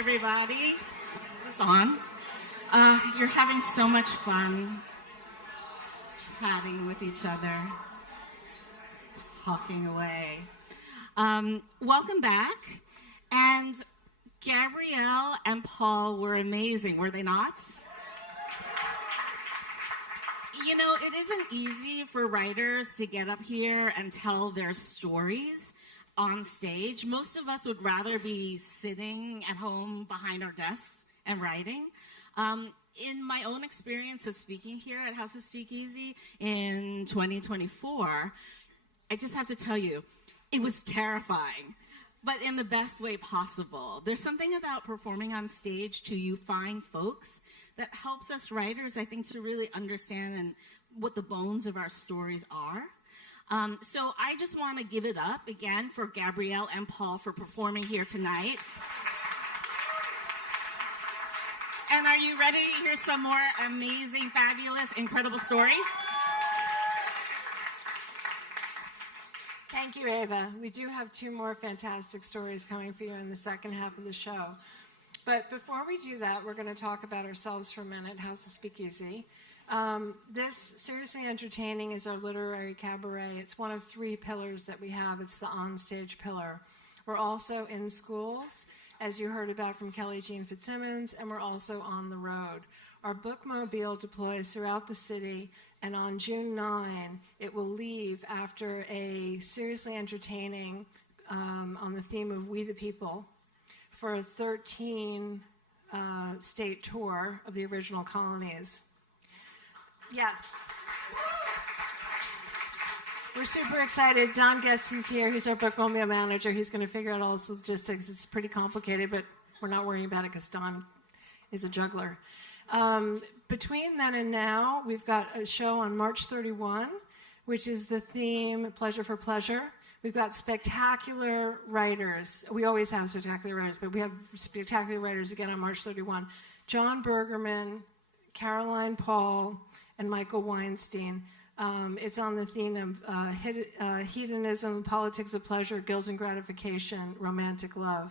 everybody. Is this on? You're having so much fun chatting with each other, talking away. Welcome back. And Gabrielle and Paul were amazing, were they not? You know, it isn't easy for writers to get up here and tell their stories on stage. Most of us would rather be sitting at home behind our desks and writing. In my own experience of speaking here at House of SpeakEasy in 2024, I just have to tell you, it was terrifying, but in the best way possible. There's something about performing on stage to you fine folks that helps us writers, I think, to really understand and what the bones of our stories are. So I just want to give it up again for Gabrielle and Paul for performing here tonight. And are you ready to hear some more amazing, fabulous, incredible stories? Thank you, Ava. We do have 2 more fantastic stories coming for you in the second half of the show. But before we do that, we're going to talk about ourselves for a minute, House of SpeakEasy. This Seriously Entertaining is our literary cabaret. It's one of 3 pillars that we have. It's the onstage pillar. We're also in schools, as you heard about from Kelly Jean Fitzsimmons, and we're also on the road. Our bookmobile deploys throughout the city, and on June 9, it will leave after a Seriously Entertaining on the theme of We the People for a 13 state tour of the original colonies. Yes. We're super excited. Don Getsy's here. He's our bookmobile manager. He's going to figure out all the logistics. It's pretty complicated, but we're not worrying about it because Don is a juggler. Between then and now, we've got a show on March 31, which is the theme Pleasure for Pleasure. We've got spectacular writers. We always have spectacular writers, but we have spectacular writers again on March 31. John Bergerman, Caroline Paul, and Michael Weinstein. It's on the theme of hedonism, politics of pleasure, guilt and gratification, romantic love.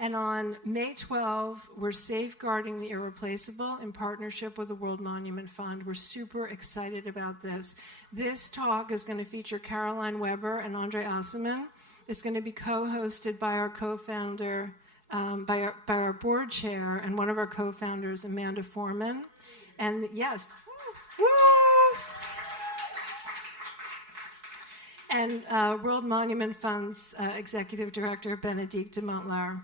And on May 12, we're safeguarding the irreplaceable in partnership with the World Monument Fund. We're super excited about this. This talk is going to feature Caroline Weber and Andre Osserman. It's going to be co-hosted by our co-founder, by our board chair, and one of our co-founders, Amanda Foreman. And yes, woo! And World Monument Fund's Executive Director, Benedict de Montlar.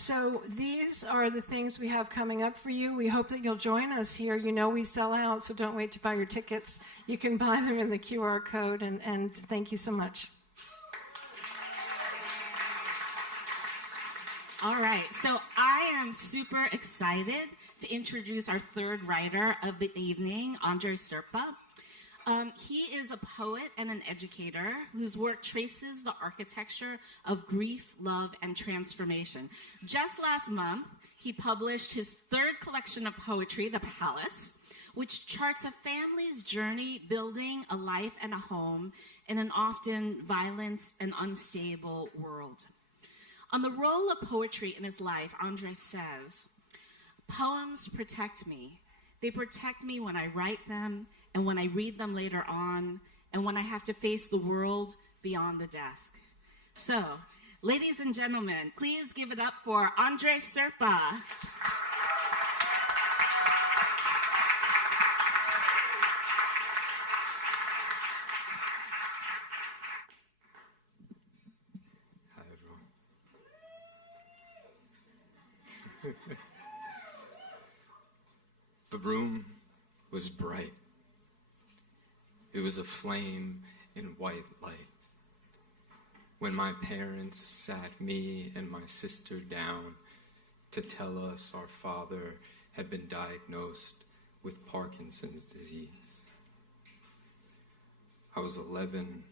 So these are the things we have coming up for you. We hope that you'll join us here. You know we sell out, so don't wait to buy your tickets. You can buy them in the QR code, and thank you so much. All right, so I am super excited to introduce our 3rd writer of the evening, Andrés Cerpa. He is a poet and an educator whose work traces the architecture of grief, love, and transformation. Just last month, he published his 3rd collection of poetry, The Palace, which charts a family's journey building a life and a home in an often violent and unstable world. On the role of poetry in his life, Andrés says, "Poems protect me. They protect me when I write them, and when I read them later on, and when I have to face the world beyond the desk." So, ladies and gentlemen, please give it up for Andrés Cerpa. Hi, everyone. The room was bright. It was aflame in white light. When my parents sat me and my sister down to tell us our father had been diagnosed with Parkinson's disease. I was 11.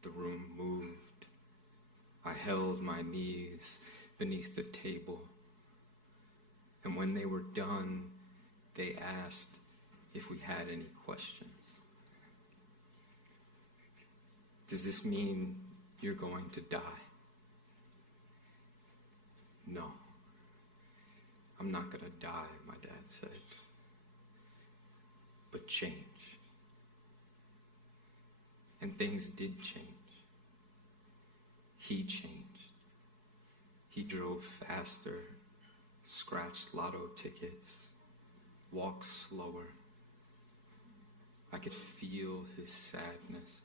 The room moved. I held my knees beneath the table. And when they were done, they asked if we had any questions. Does this mean you're going to die? No, I'm not going to die, my dad said. But change. And things did change. He changed. He drove faster, scratched lotto tickets, walked slower. I could feel his sadness.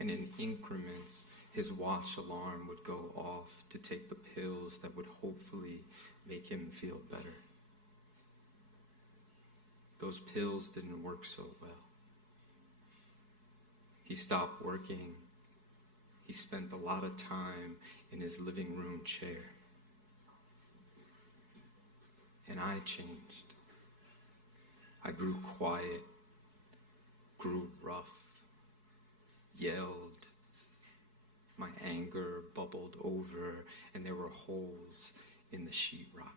And in increments, his watch alarm would go off to take the pills that would hopefully make him feel better. Those pills didn't work so well. He stopped working. He spent a lot of time in his living room chair. And I changed. I grew quiet, grew rough, yelled. My anger bubbled over, and there were holes in the sheetrock.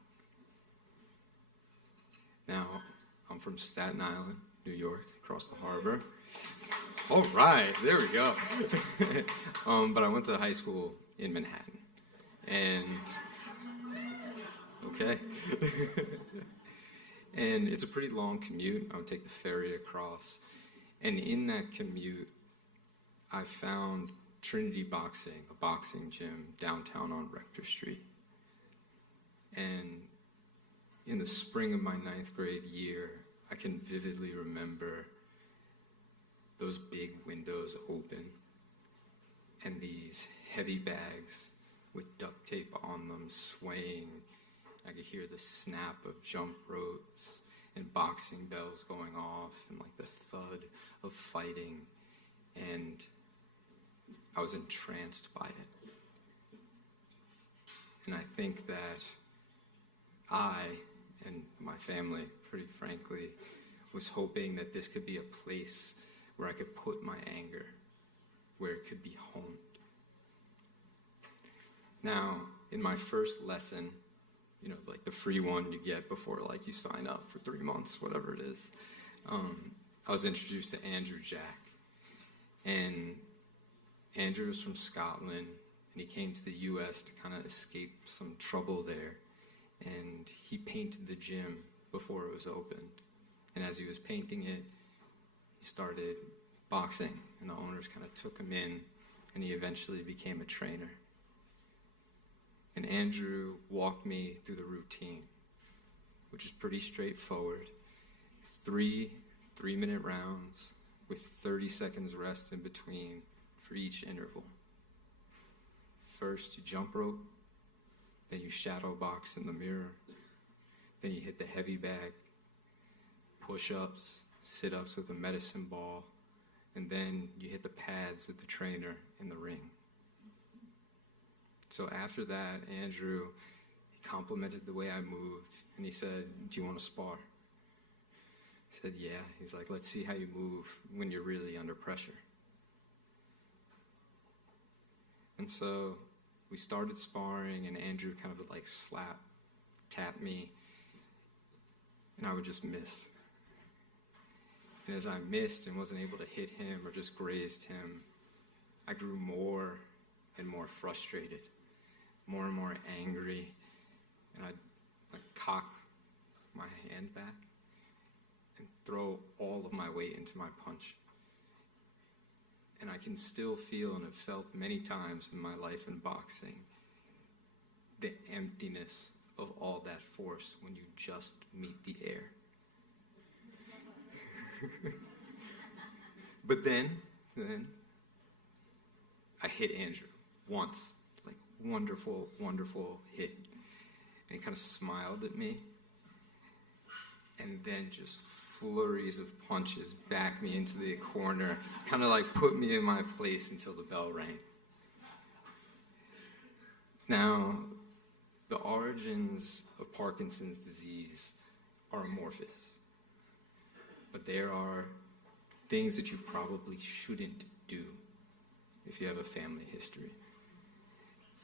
Now, I'm from Staten Island, New York, across the harbor. All right, there we go. But I went to high school in Manhattan. And, okay. And it's a pretty long commute. I would take the ferry across. And in that commute, I found Trinity Boxing, a boxing gym downtown on Rector Street. And in the spring of my 9th grade year, I can vividly remember those big windows open and these heavy bags with duct tape on them swaying. I could hear the snap of jump ropes and boxing bells going off and like the thud of fighting. And I was entranced by it. And I think that I and my family, pretty frankly, was hoping that this could be a place where I could put my anger, where it could be honed. Now, in my first lesson, you know, like the free one you get before like you sign up for 3 months, whatever it is, I was introduced to Andrew Jack. And Andrew was from Scotland, and he came to the U.S. to kind of escape some trouble there. And he painted the gym before it was opened. And as he was painting it, he started boxing, and the owners kind of took him in, and he eventually became a trainer. And Andrew walked me through the routine, which is pretty straightforward. 3 3-minute rounds with 30 seconds rest in between for each interval. First, you jump rope, then you shadow box in the mirror, then you hit the heavy bag, push-ups, sit-ups with a medicine ball, and then you hit the pads with the trainer in the ring. So after that, Andrew, he complimented the way I moved, and he said, "Do you want to spar?" I said, "Yeah." He's like, "Let's see how you move when you're really under pressure." And so we started sparring, and Andrew kind of would like tap me, and I would just miss. And as I missed and wasn't able to hit him or just grazed him, I grew more and more frustrated, more and more angry, and I'd cock my hand back and throw all of my weight into my punch. And I can still feel, and have felt many times in my life in boxing, the emptiness of all that force when you just meet the air. But then I hit Andrew once, like wonderful, wonderful hit. And he kind of smiled at me, and then just flurries of punches backed me into the corner, kind of like put me in my place until the bell rang. Now, the origins of Parkinson's disease are amorphous, but there are things that you probably shouldn't do if you have a family history.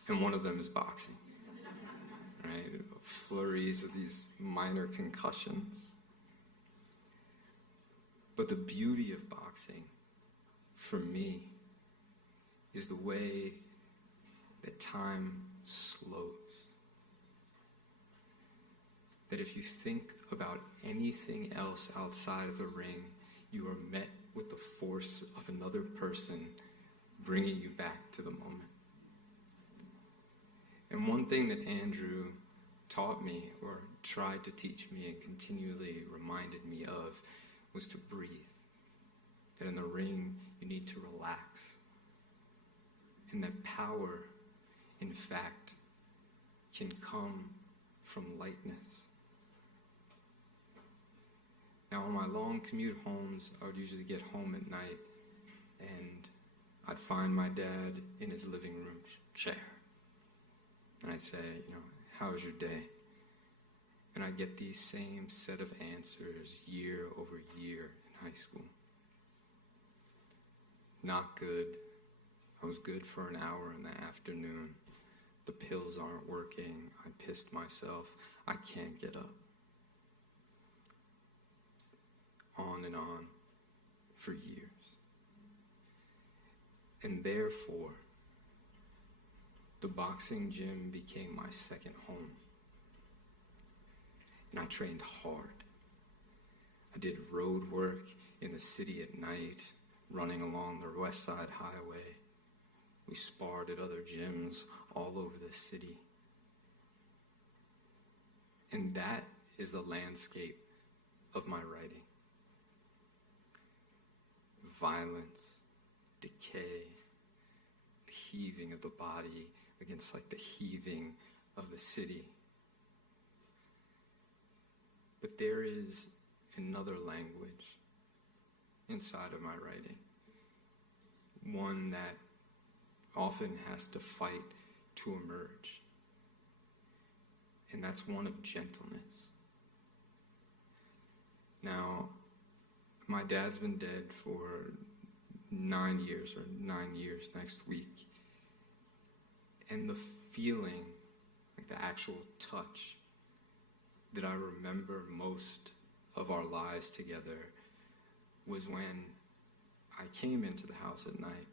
And one of them is boxing, right? Flurries of these minor concussions. But the beauty of boxing, for me, is the way that time slows. that if you think about anything else outside of the ring, you are met with the force of another person bringing you back to the moment. And one thing that Andrew taught me, or tried to teach me and continually reminded me of, was to breathe. That in the ring, you need to relax. And that power, in fact, can come from lightness. Now, on my long commute homes, I would usually get home at night, and I'd find my dad in his living room chair. And I'd say, how was your day? And I'd get these same set of answers year over year in high school. Not good. I was good for an hour in the afternoon. The pills aren't working. I pissed myself. I can't get up. On and on for years. And therefore, the boxing gym became my second home. And I trained hard. I did road work in the city at night, running along the West Side Highway. We sparred at other gyms all over the city. And that is the landscape of my writing. Violence, decay, the heaving of the body against the heaving of the city. But there is another language inside of my writing, one that often has to fight to emerge, and that's one of gentleness. Now, my dad's been dead for 9 years next week. And the feeling, the actual touch that I remember most of our lives together was when I came into the house at night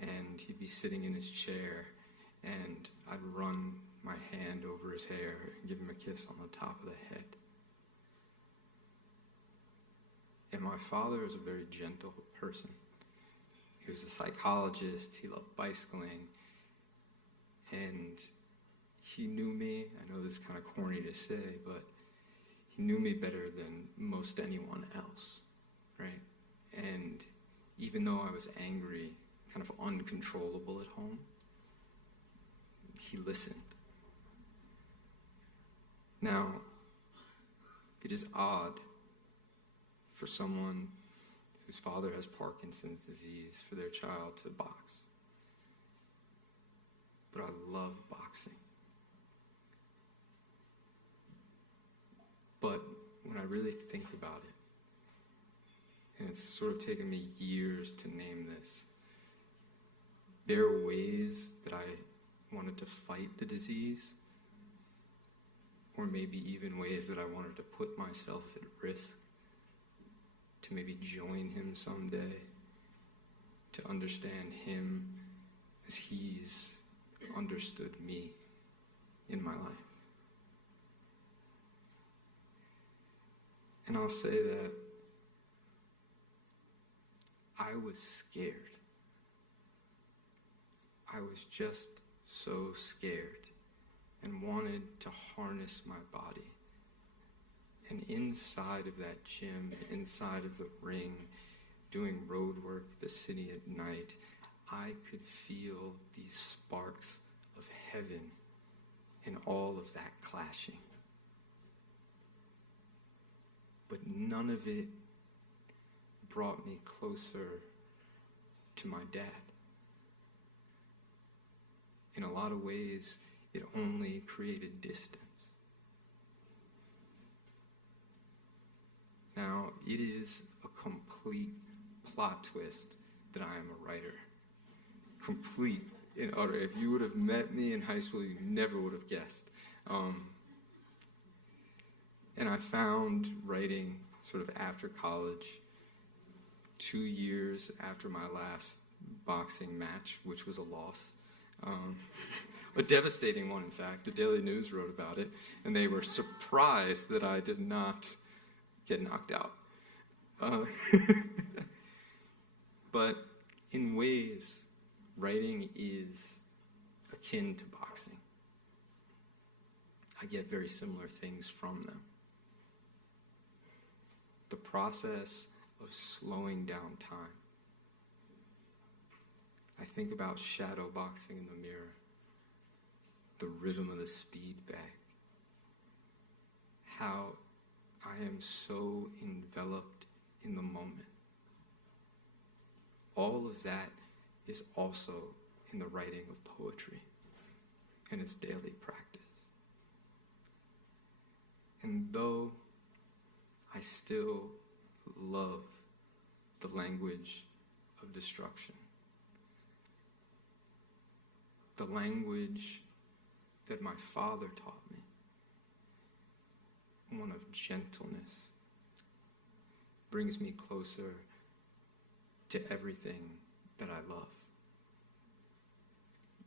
and he'd be sitting in his chair and I'd run my hand over his hair and give him a kiss on the top of the head. And my father was a very gentle person. He was a psychologist, he loved bicycling, and he knew me. I know this is kind of corny to say, but he knew me better than most anyone else, right? And even though I was angry, kind of uncontrollable at home, he listened. Now, it is odd for someone whose father has Parkinson's disease for their child to box. But I love boxing. But when I really think about it, and it's sort of taken me years to name this, there are ways that I wanted to fight the disease, or maybe even ways that I wanted to put myself at risk to maybe join him someday, to understand him as he's understood me in my life. And I'll say that I was scared. I was just so scared and wanted to harness my body. And inside of that gym, inside of the ring, doing road work, the city at night, I could feel these sparks of heaven and all of that clashing. But none of it brought me closer to my dad. In a lot of ways, it only created distance. Now, it is a complete plot twist that I am a writer. Complete and utter. If you would have met me in high school, you never would have guessed. And I found writing sort of after college, 2 years after my last boxing match, which was a loss. A devastating one, in fact. The Daily News wrote about it, and they were surprised that I did not get knocked out. But in ways, writing is akin to boxing. I get very similar things from them. The process of slowing down time. I think about shadow boxing in the mirror, the rhythm of the speed bag, how I am so enveloped in the moment. All of that is also in the writing of poetry and its daily practice. And though I still love the language of destruction, the language that my father taught me, one of gentleness, brings me closer to everything that I love.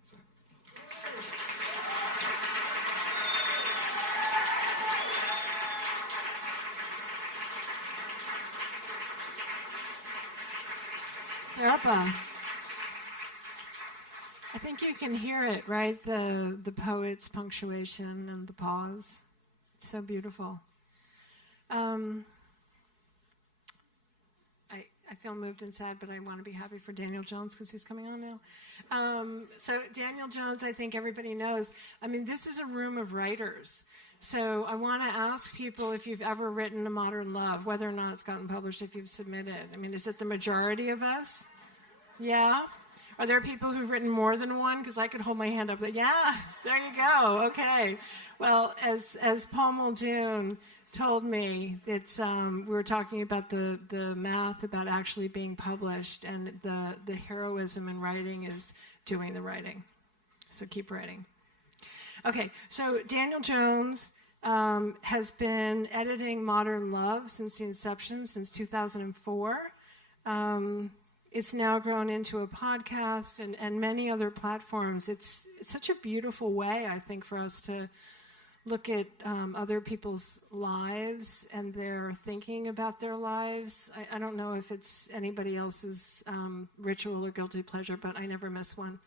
So. Cerpa. I think you can hear it, right? The poet's punctuation and the pause. It's so beautiful. I feel moved and sad, but I want to be happy for Daniel Jones because he's coming on now. So Daniel Jones, I think everybody knows. I mean, this is a room of writers. So I want to ask people if you've ever written a modern love, whether or not it's gotten published, if you've submitted. I mean, is it the majority of us? Yeah? Are there people who've written more than one? Because I could hold my hand up. Yeah, there you go. Okay. Well, as Paul Muldoon told me, it's we were talking about the math about actually being published, and the heroism in writing is doing the writing. So keep writing. Okay, so Daniel Jones has been editing Modern Love since the inception, since 2004. It's now grown into a podcast and many other platforms. It's such a beautiful way, I think, for us to look at other people's lives and their thinking about their lives. I don't know if it's anybody else's ritual or guilty pleasure, but I never miss one.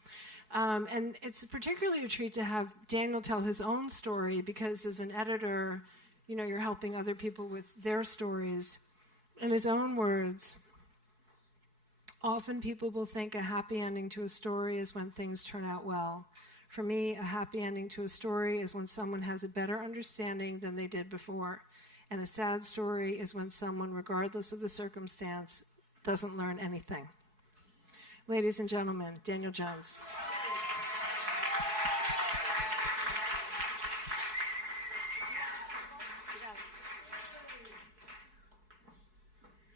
And it's particularly a treat to have Daniel tell his own story, because as an editor, you know, you're helping other people with their stories. In his own words, often people will think a happy ending to a story is when things turn out well. For me, a happy ending to a story is when someone has a better understanding than they did before. And a sad story is when someone, regardless of the circumstance, doesn't learn anything. Ladies and gentlemen, Daniel Jones.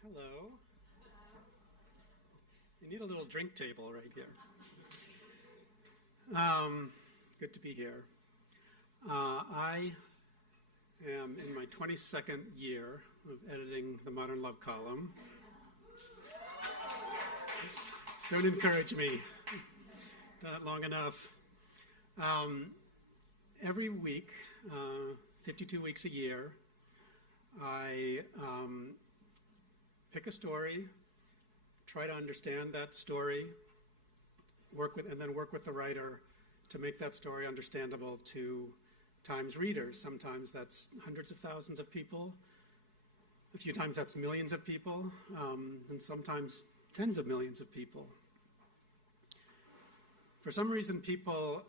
Hello. You need a little drink table right here. Good to be here. I am in my 22nd year of editing the Modern Love column. Don't encourage me. Done it long enough. Every week, 52 weeks a year, I pick a story, try to understand that story, work with the writer to make that story understandable to Times readers. Sometimes that's hundreds of thousands of people. A few times that's millions of people, and sometimes tens of millions of people. For some reason, people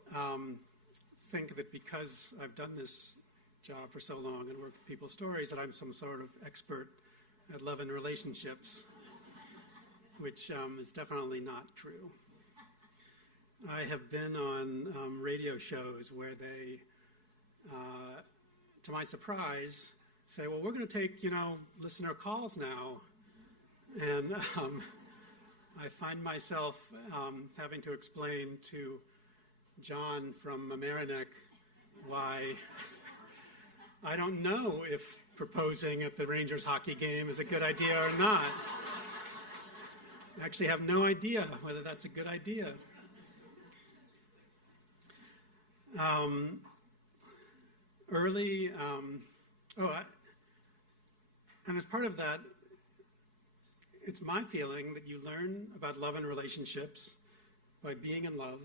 think that because I've done this job for so long and worked with people's stories that I'm some sort of expert at love and relationships, which is definitely not true. I have been on radio shows where they, to my surprise, say, well, we're going to take, listener calls now. And I find myself having to explain to John from Mamaroneck why I don't know if proposing at the Rangers hockey game is a good idea or not. I actually have no idea whether that's a good idea. Um, early, and as part of that, it's my feeling that you learn about love and relationships by being in love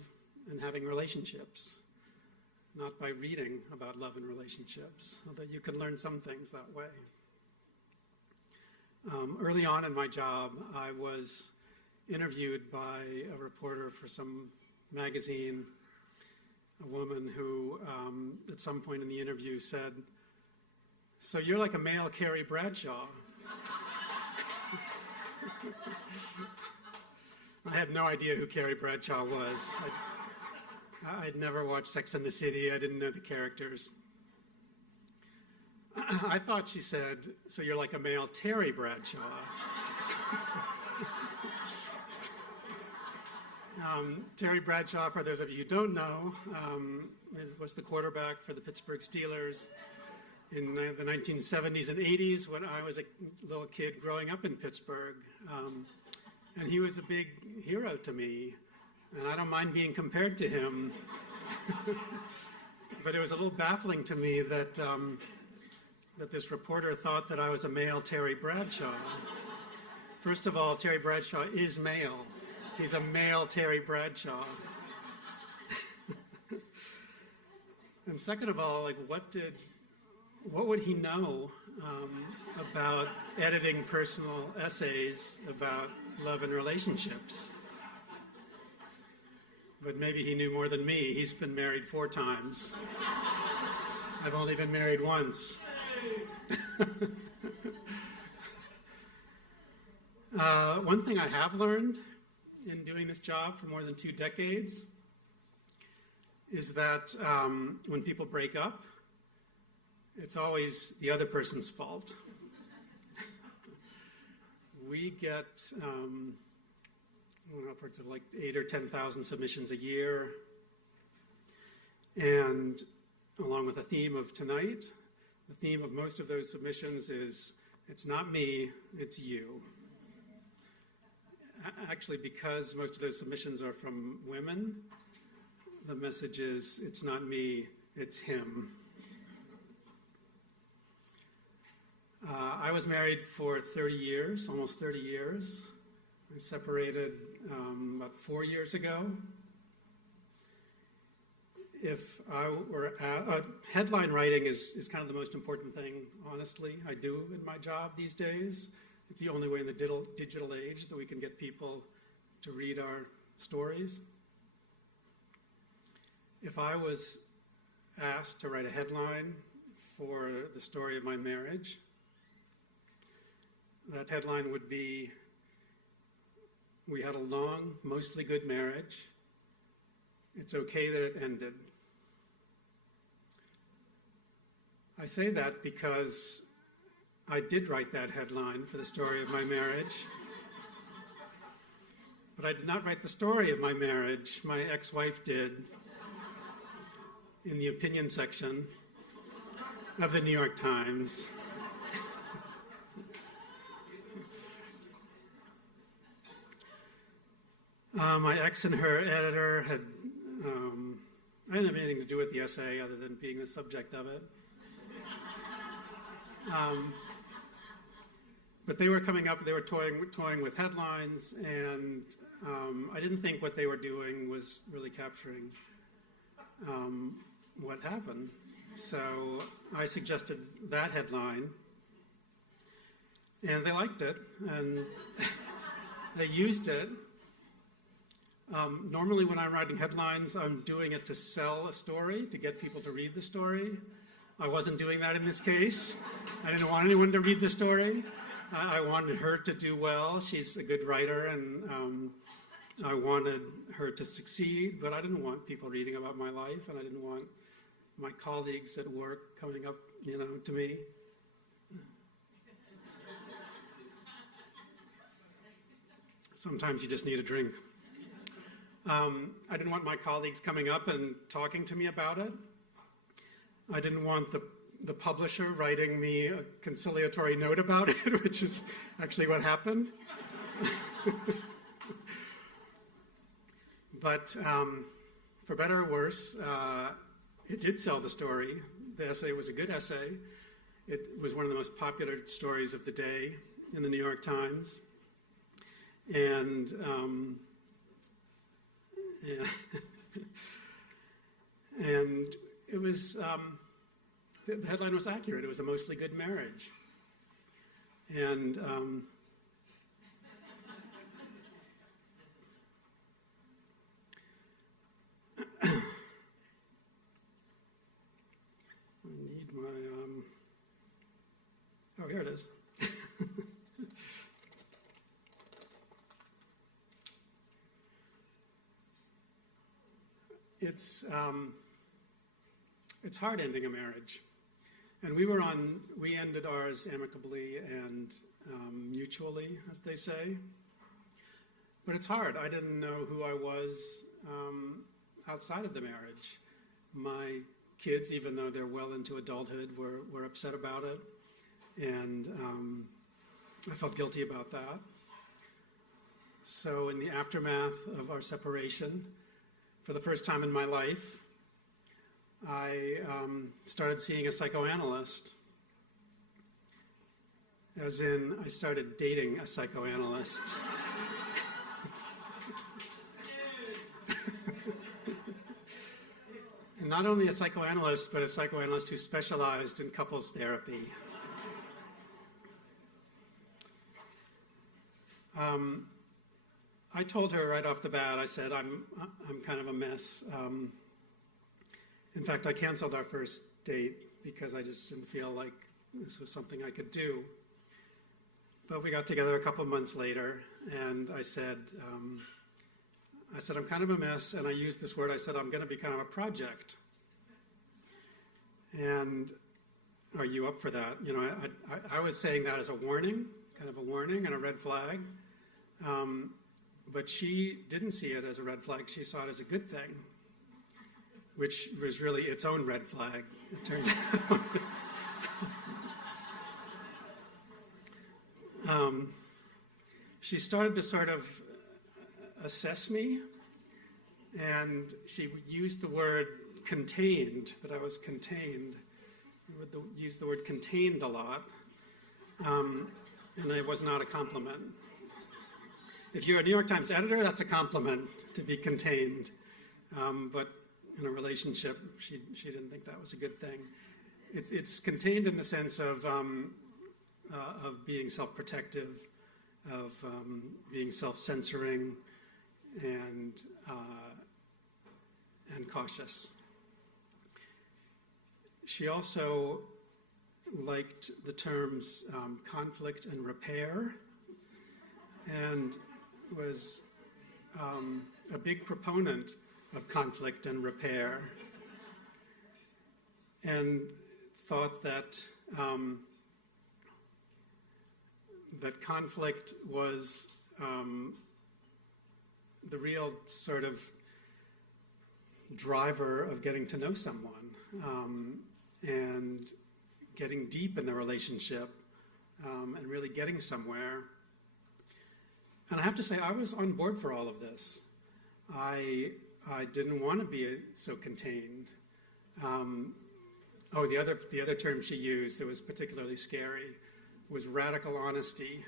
and having relationships, not by reading about love and relationships, although you can learn some things that way. Early on in my job, I was interviewed by a reporter for some magazine, a woman who at some point in the interview said, "So you're like a male Carrie Bradshaw." I had no idea who Carrie Bradshaw was. I'd never watched Sex and the City. I didn't know the characters. I thought she said, "So you're like a male Terry Bradshaw." Terry Bradshaw, for those of you who don't know, was the quarterback for the Pittsburgh Steelers in the 1970s and 80s when I was a little kid growing up in Pittsburgh. And he was a big hero to me, and I don't mind being compared to him. But it was a little baffling to me that this reporter thought that I was a male Terry Bradshaw. First of all, Terry Bradshaw is male. He's a male Terry Bradshaw. And second of all, like, what would he know about editing personal essays about love and relationships? But maybe he knew more than me. He's been married 4 times. I've only been married once. One thing I have learned in doing this job for more than 2 decades is that when people break up, it's always the other person's fault. We get upwards of like 8,000 or 10,000 submissions a year. And along with the theme of tonight, the theme of most of those submissions is, it's not me, it's you. Actually, because most of those submissions are from women, the message is, it's not me, it's him. I was married for 30 years, almost 30 years. I separated about 4 years ago. If I were headline writing is kind of the most important thing, honestly, I do in my job these days. It's the only way in the digital age that we can get people to read our stories. If I was asked to write a headline for the story of my marriage, that headline would be, "We had a long, mostly good marriage. It's okay that it ended." I say that because I did write that headline for the story of my marriage. But I did not write the story of my marriage. My ex-wife did, in the opinion section of the New York Times. My ex and her editor had, I didn't have anything to do with the essay other than being the subject of it. But they were coming up, they were toying with headlines, and I didn't think what they were doing was really capturing what happened. So I suggested that headline, and they liked it, and they used it. Normally when I'm writing headlines, I'm doing it to sell a story, to get people to read the story. I wasn't doing that in this case. I didn't want anyone to read the story. I wanted her to do well. She's a good writer, and I wanted her to succeed, but I didn't want people reading about my life, and I didn't want my colleagues at work coming up, to me. Sometimes you just need a drink. I didn't want my colleagues coming up and talking to me about it. I didn't want the publisher writing me a conciliatory note about it, which is actually what happened. But for better or worse, it did sell the story. The essay was a good essay. It was one of the most popular stories of the day in the New York Times. And and it was, the headline was accurate. It was a mostly good marriage. And I need my, oh, here it is. It's hard ending a marriage. And we ended ours amicably and mutually, as they say. But it's hard. I didn't know who I was outside of the marriage. My kids, even though they're well into adulthood, were upset about it. And I felt guilty about that. So in the aftermath of our separation, for the first time in my life, I started seeing a psychoanalyst. As in, I started dating a psychoanalyst. And not only a psychoanalyst, but a psychoanalyst who specialized in couples therapy. I told her right off the bat, I said, I'm kind of a mess. In fact, I canceled our first date because I just didn't feel like this was something I could do. But we got together a couple months later, and I said, I'm kind of a mess, and I used this word. I said, I'm going to be kind of a project. And are you up for that? You know, I was saying that as a warning, kind of a warning and a red flag. But she didn't see it as a red flag. She saw it as a good thing, which was really its own red flag, it turns out. She started to sort of assess me, and she used the word contained, that I was contained. We would use the word contained a lot, and it was not a compliment. If you're a New York Times editor, that's a compliment, to be contained. But in a relationship, she didn't think that was a good thing. It's contained in the sense of being self-protective, of being self-censoring, and cautious. She also liked the terms conflict and repair, and was a big proponent of conflict and repair, and thought that that conflict was the real sort of driver of getting to know someone and getting deep in the relationship and really getting somewhere. And I have to say, I was on board for all of this. I didn't want to be so contained. The other term she used that was particularly scary was radical honesty.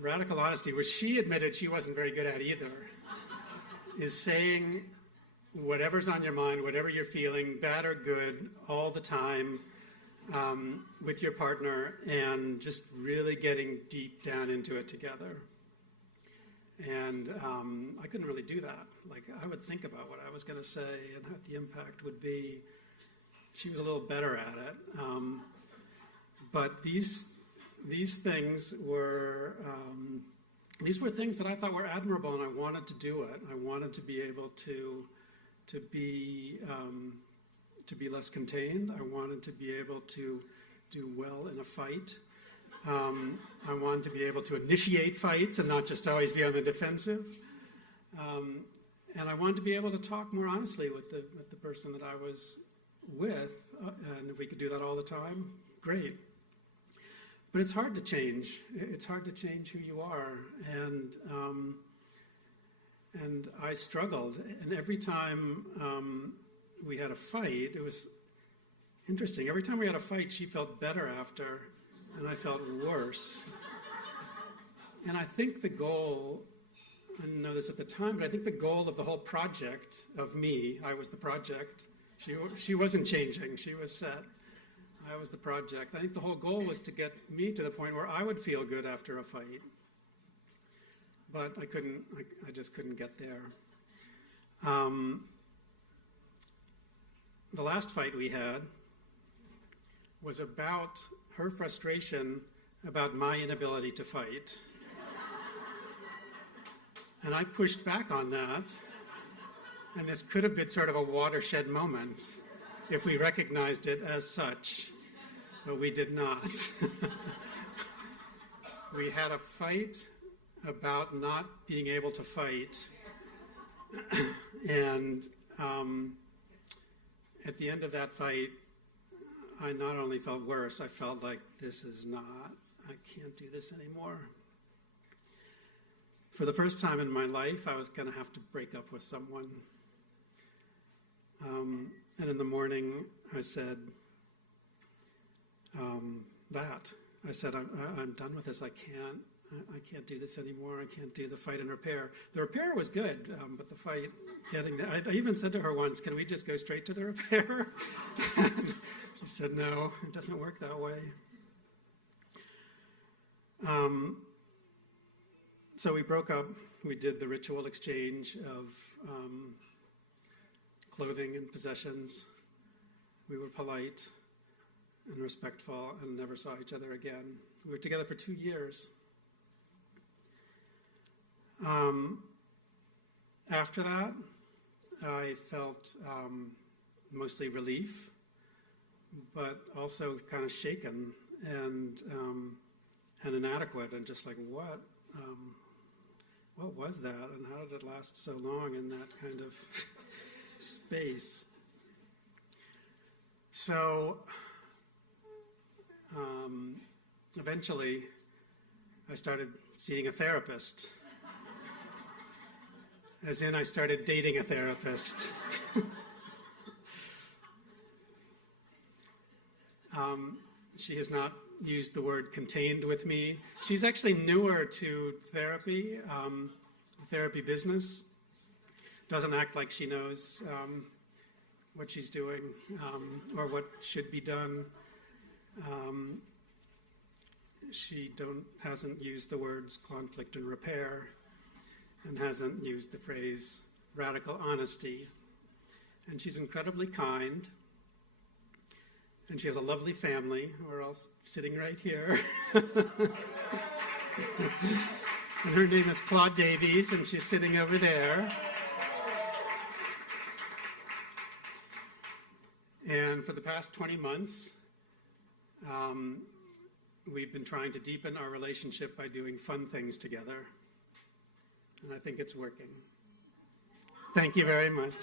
Radical honesty, which she admitted she wasn't very good at either, is saying whatever's on your mind, whatever you're feeling, bad or good, all the time, with your partner, and just really getting deep down into it together. And I couldn't really do that. Like, I would think about what I was going to say and what the impact would be. She was a little better at it. But these things were things that I thought were admirable, and I wanted to do it. I wanted to be able to be less contained. I wanted to be able to do well in a fight. I wanted to be able to initiate fights and not just always be on the defensive. And I wanted to be able to talk more honestly with the person that I was with. And if we could do that all the time, great. But it's hard to change. It's hard to change who you are. And I struggled. And every time we had a fight, it was interesting. Every time we had a fight, she felt better after, and I felt worse. And I think the goal, I didn't know this at the time, but I think the goal of the whole project, of me, I was the project. She wasn't changing. She was set. I was the project. I think the whole goal was to get me to the point where I would feel good after a fight. But I just couldn't get there. The last fight we had was about her frustration about my inability to fight. And I pushed back on that. And this could have been sort of a watershed moment if we recognized it as such, but we did not. We had a fight about not being able to fight. And at the end of that fight, I not only felt worse, I felt like I can't do this anymore. For the first time in my life, I was going to have to break up with someone. And in the morning, I said I said, I'm done with this. I can't do this anymore. I can't do the fight and repair. The repair was good, but the fight, getting there. I even said to her once, can we just go straight to the repair? She said, no, it doesn't work that way. So we broke up. We did the ritual exchange of clothing and possessions. We were polite and respectful and never saw each other again. We were together for 2 years. After that, I felt mostly relief, but also kind of shaken and inadequate, and just like, what was that, and how did it last so long in that kind of space? So eventually I started seeing a therapist. As in, I started dating a therapist. She has not used the word contained with me. She's actually newer to therapy, the therapy business. Doesn't act like she knows what she's doing or what should be done. She hasn't used the words conflict and repair, and hasn't used the phrase radical honesty. And she's incredibly kind. And she has a lovely family. We're all sitting right here. And her name is Claude Davies, and she's sitting over there. And for the past 20 months, we've been trying to deepen our relationship by doing fun things together. And I think it's working. Thank you very much.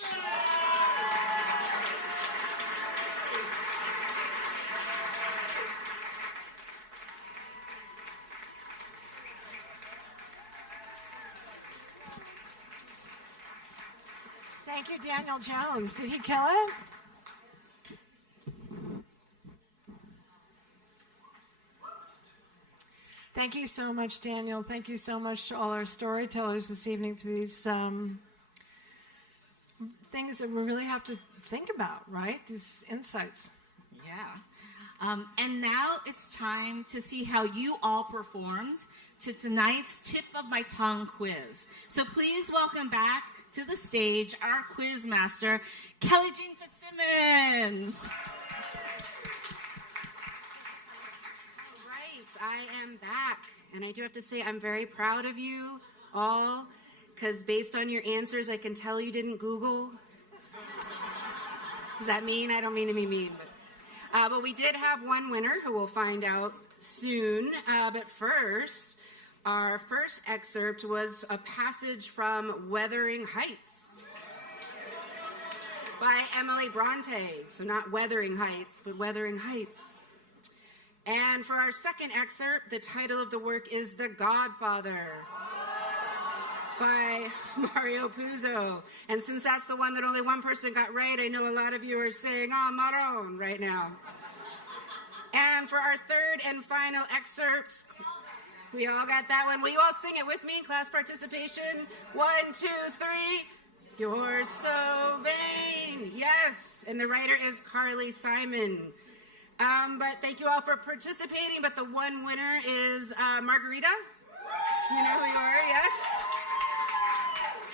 Thank you, Daniel Jones. Did he kill it? Thank you so much, Daniel. Thank you so much to all our storytellers this evening for these things that we really have to think about, right? These insights. Yeah. And now it's time to see how you all performed to tonight's Tip of My Tongue quiz. So please welcome back to the stage our quiz master, Kelly Jean Fitzsimmons. I am back, and I do have to say I'm very proud of you all, because based on your answers, I can tell you didn't Google. Does that mean? I don't mean to be mean, but we did have one winner who we'll find out soon. But first, our first excerpt was a passage from Wuthering Heights by Emily Bronte. So not Wuthering Heights, but Wuthering Heights. And for our second excerpt, the title of the work is The Godfather. by Mario Puzo. And since that's the one that only one person got right, I know a lot of you are saying, oh, Maron, right now. And for our third and final excerpt, we all got that one. Will you all sing it with me? Class participation. 1, 2, 3. You're so vain. Yes. And the writer is Carly Simon. But thank you all for participating. But the one winner is Margarita. You know who you are, yes?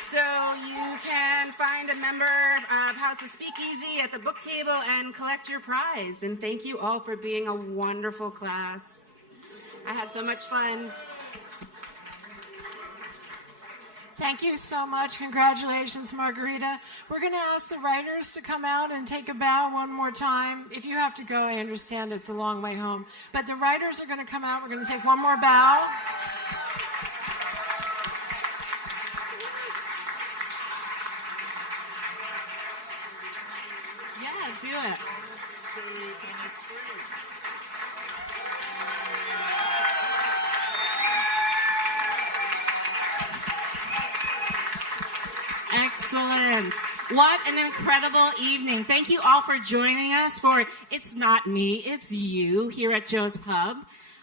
So you can find a member of House of SpeakEasy at the book table and collect your prize. And thank you all for being a wonderful class. I had so much fun. Thank you so much. Congratulations, Margarita. We're going to ask the writers to come out and take a bow one more time. If you have to go, I understand it's a long way home. But the writers are going to come out. We're going to take one more bow. Yeah, do it. Excellent. What an incredible evening. Thank you all for joining us for It's Not Me, It's You here at Joe's Pub.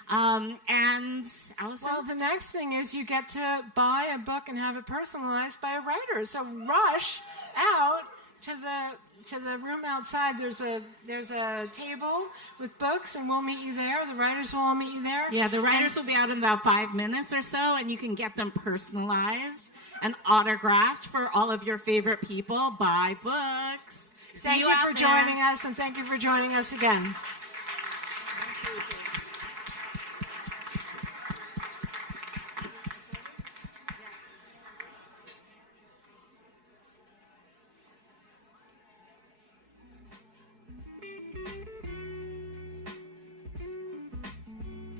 And Allison? Well, the next thing is you get to buy a book and have it personalized by a writer. So rush out to the room outside. There's a table with books, and we'll meet you there. The writers will all meet you there. Yeah, the writers will be out in about 5 minutes or so, and you can get them personalized and autographed for all of your favorite people. Buy books. Thank you for joining us, and thank you for joining us again.